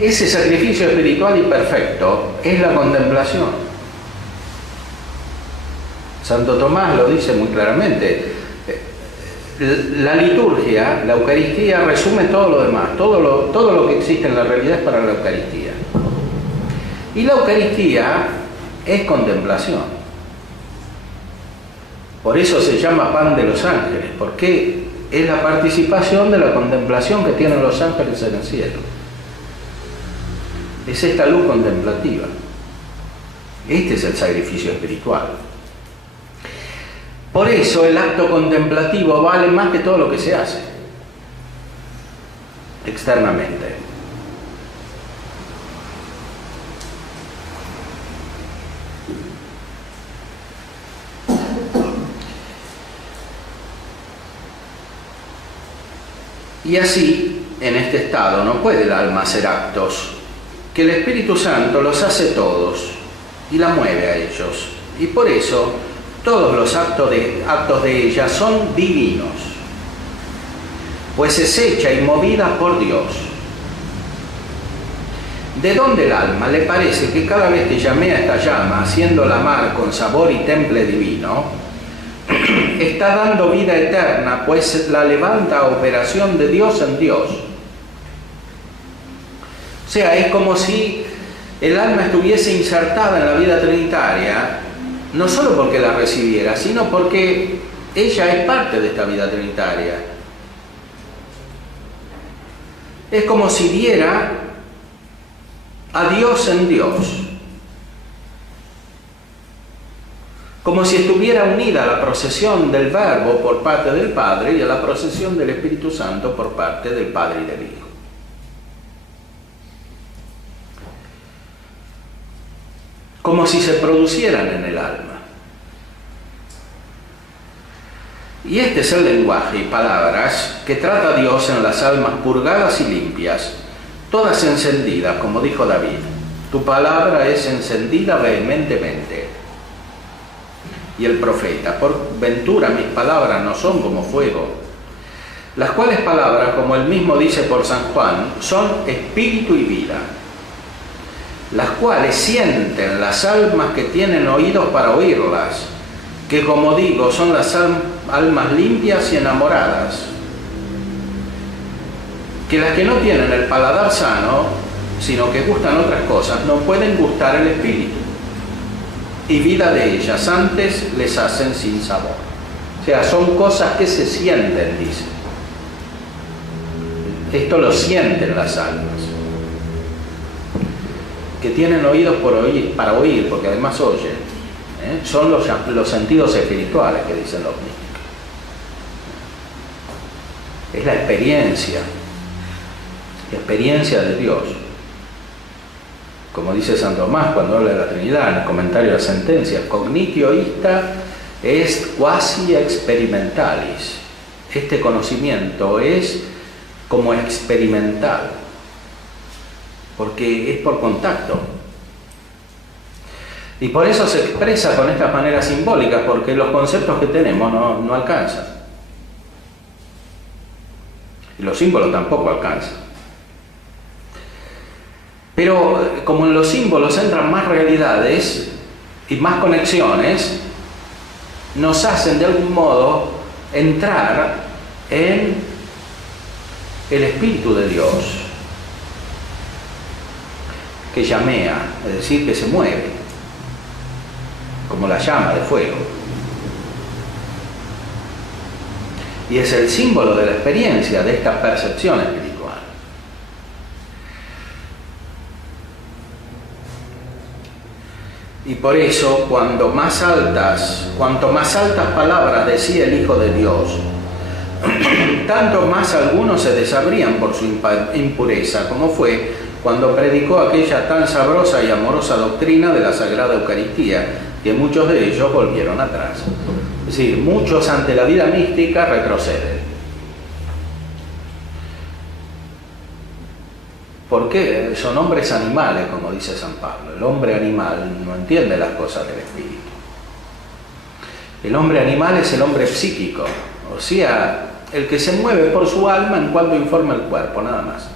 Ese sacrificio espiritual y perfecto es la contemplación. Santo Tomás lo dice muy claramente. La liturgia, la Eucaristía, resume todo lo demás. Todo lo que existe en la realidad es para la Eucaristía. Y la Eucaristía es contemplación. Por eso se llama pan de los ángeles, porque es la participación de la contemplación que tienen los ángeles en el cielo. Es esta luz contemplativa. Este es el sacrificio espiritual. Por eso el acto contemplativo vale más que todo lo que se hace externamente. Y así, en este estado, no puede el alma hacer actos que el Espíritu Santo los hace todos y la mueve a ellos. Y por eso todos los actos de ella son divinos, pues es hecha y movida por Dios. ¿De dónde el alma le parece que cada vez que llamea esta llama, haciéndola mar con sabor y temple divino, está dando vida eterna, pues la levanta a operación de Dios en Dios? O sea, es como si el alma estuviese insertada en la vida trinitaria, no solo porque la recibiera, sino porque ella es parte de esta vida trinitaria. Es como si viera a Dios en Dios, como si estuviera unida a la procesión del Verbo por parte del Padre y a la procesión del Espíritu Santo por parte del Padre y del Hijo. Como si se producieran en el alma. Y este es el lenguaje y palabras que trata Dios en las almas purgadas y limpias, todas encendidas, como dijo David: tu palabra es encendida vehementemente. Y el profeta: por ventura mis palabras no son como fuego, las cuales palabras, como él mismo dice por San Juan, son espíritu y vida, las cuales sienten las almas que tienen oídos para oírlas, que, como digo, son las almas limpias y enamoradas, que las que no tienen el paladar sano, sino que gustan otras cosas, no pueden gustar el espíritu, y vida de ellas antes les hacen sin sabor. O sea, son cosas que se sienten, dice. Esto lo sienten las almas, que tienen oídos para oír, porque además oyen. Son los sentidos espirituales que dicen los místicos. Es la experiencia de Dios. Como dice San Tomás cuando habla de la Trinidad, en el comentario de la sentencia: cognitio ista est quasi experimentalis. Este conocimiento es como experimental, porque es por contacto. Y por eso se expresa con estas maneras simbólicas, porque los conceptos que tenemos no alcanzan. Y los símbolos tampoco alcanzan. Pero como en los símbolos entran más realidades y más conexiones, nos hacen de algún modo entrar en el Espíritu de Dios, que llamea, es decir, que se mueve, como la llama de fuego. Y es el símbolo de la experiencia de esta percepción espiritual. Y por eso, cuanto más altas palabras decía el Hijo de Dios, tanto más algunos se desabrían por su impureza, como fue cuando predicó aquella tan sabrosa y amorosa doctrina de la Sagrada Eucaristía, que muchos de ellos volvieron atrás. Es decir, muchos ante la vida mística retroceden. ¿Por qué? Son hombres animales, como dice San Pablo. El hombre animal no entiende las cosas del espíritu. El hombre animal es el hombre psíquico, o sea, el que se mueve por su alma en cuanto informa el cuerpo, nada más.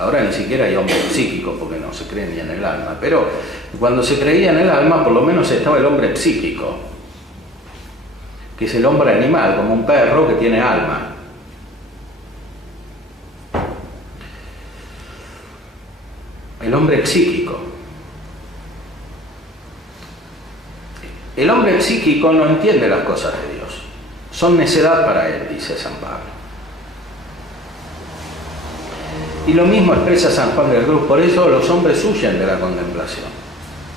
Ahora ni siquiera hay hombre psíquico, porque no se cree ni en el alma, pero cuando se creía en el alma, por lo menos estaba el hombre psíquico, que es el hombre animal, como un perro que tiene alma. El hombre psíquico. El hombre psíquico no entiende las cosas de Dios. Son necedad para él, dice San Pablo. Y lo mismo expresa San Juan de la Cruz. Por eso los hombres huyen de la contemplación.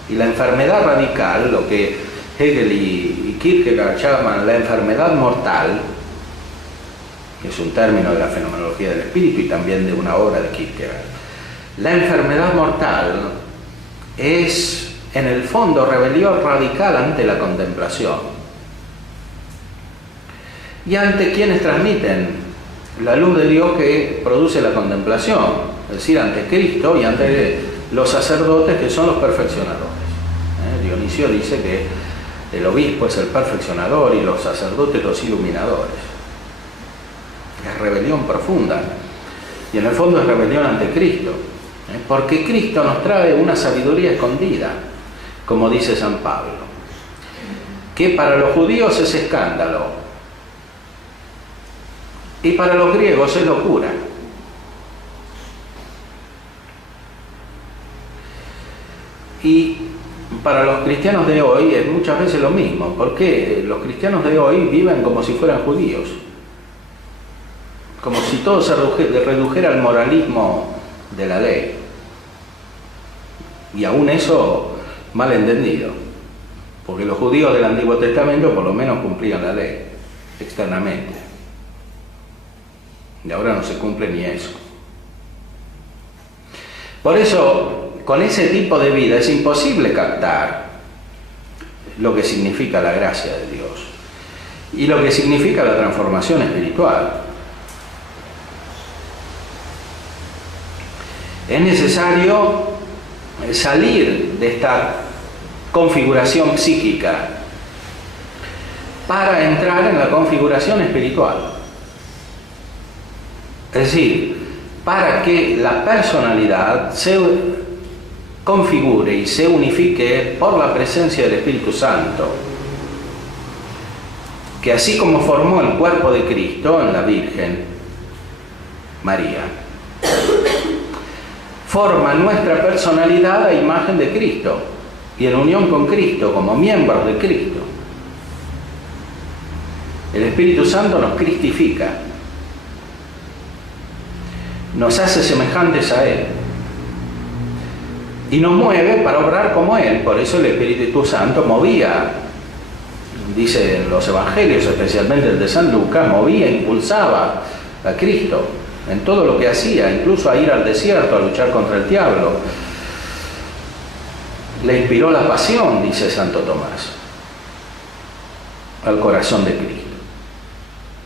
Y la enfermedad radical, lo que Hegel y Kierkegaard llaman la enfermedad mortal, que es un término de la fenomenología del espíritu y también de una obra de Kierkegaard. La enfermedad mortal es, en el fondo, rebelión radical ante la contemplación y ante quienes transmiten la luz de Dios que produce la contemplación, es decir, ante Cristo y ante los sacerdotes, que son los perfeccionadores. Dionisio dice que el obispo es el perfeccionador y los sacerdotes los iluminadores. Es rebelión profunda, y en el fondo es rebelión ante Cristo, porque Cristo nos trae una sabiduría escondida, como dice San Pablo, que para los judíos es escándalo y para los griegos es locura. Y para los cristianos de hoy es muchas veces lo mismo, porque los cristianos de hoy viven como si fueran judíos, como si todo se redujera al moralismo de la ley, y aún eso mal entendido, porque los judíos del Antiguo Testamento por lo menos cumplían la ley externamente, y ahora no se cumple ni eso. Por eso, con ese tipo de vida es imposible captar lo que significa la gracia de Dios y lo que significa la transformación espiritual. Es necesario salir de esta configuración psíquica para entrar en la configuración espiritual. Es decir, para que la personalidad se configure y se unifique por la presencia del Espíritu Santo, que así como formó el cuerpo de Cristo en la Virgen María, forma nuestra personalidad a imagen de Cristo y en unión con Cristo, como miembros de Cristo. El Espíritu Santo nos cristifica, nos hace semejantes a Él y nos mueve para obrar como Él. Por eso el Espíritu Santo movía, dicen los evangelios, especialmente el de San Lucas, movía, impulsaba a Cristo en todo lo que hacía, incluso a ir al desierto a luchar contra el diablo. Le inspiró la pasión, dice Santo Tomás, al corazón de Cristo.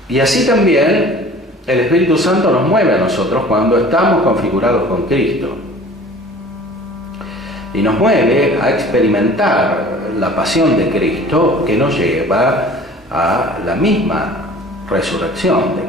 Y así también el Espíritu Santo nos mueve a nosotros cuando estamos configurados con Cristo. Y nos mueve a experimentar la pasión de Cristo, que nos lleva a la misma resurrección de Cristo.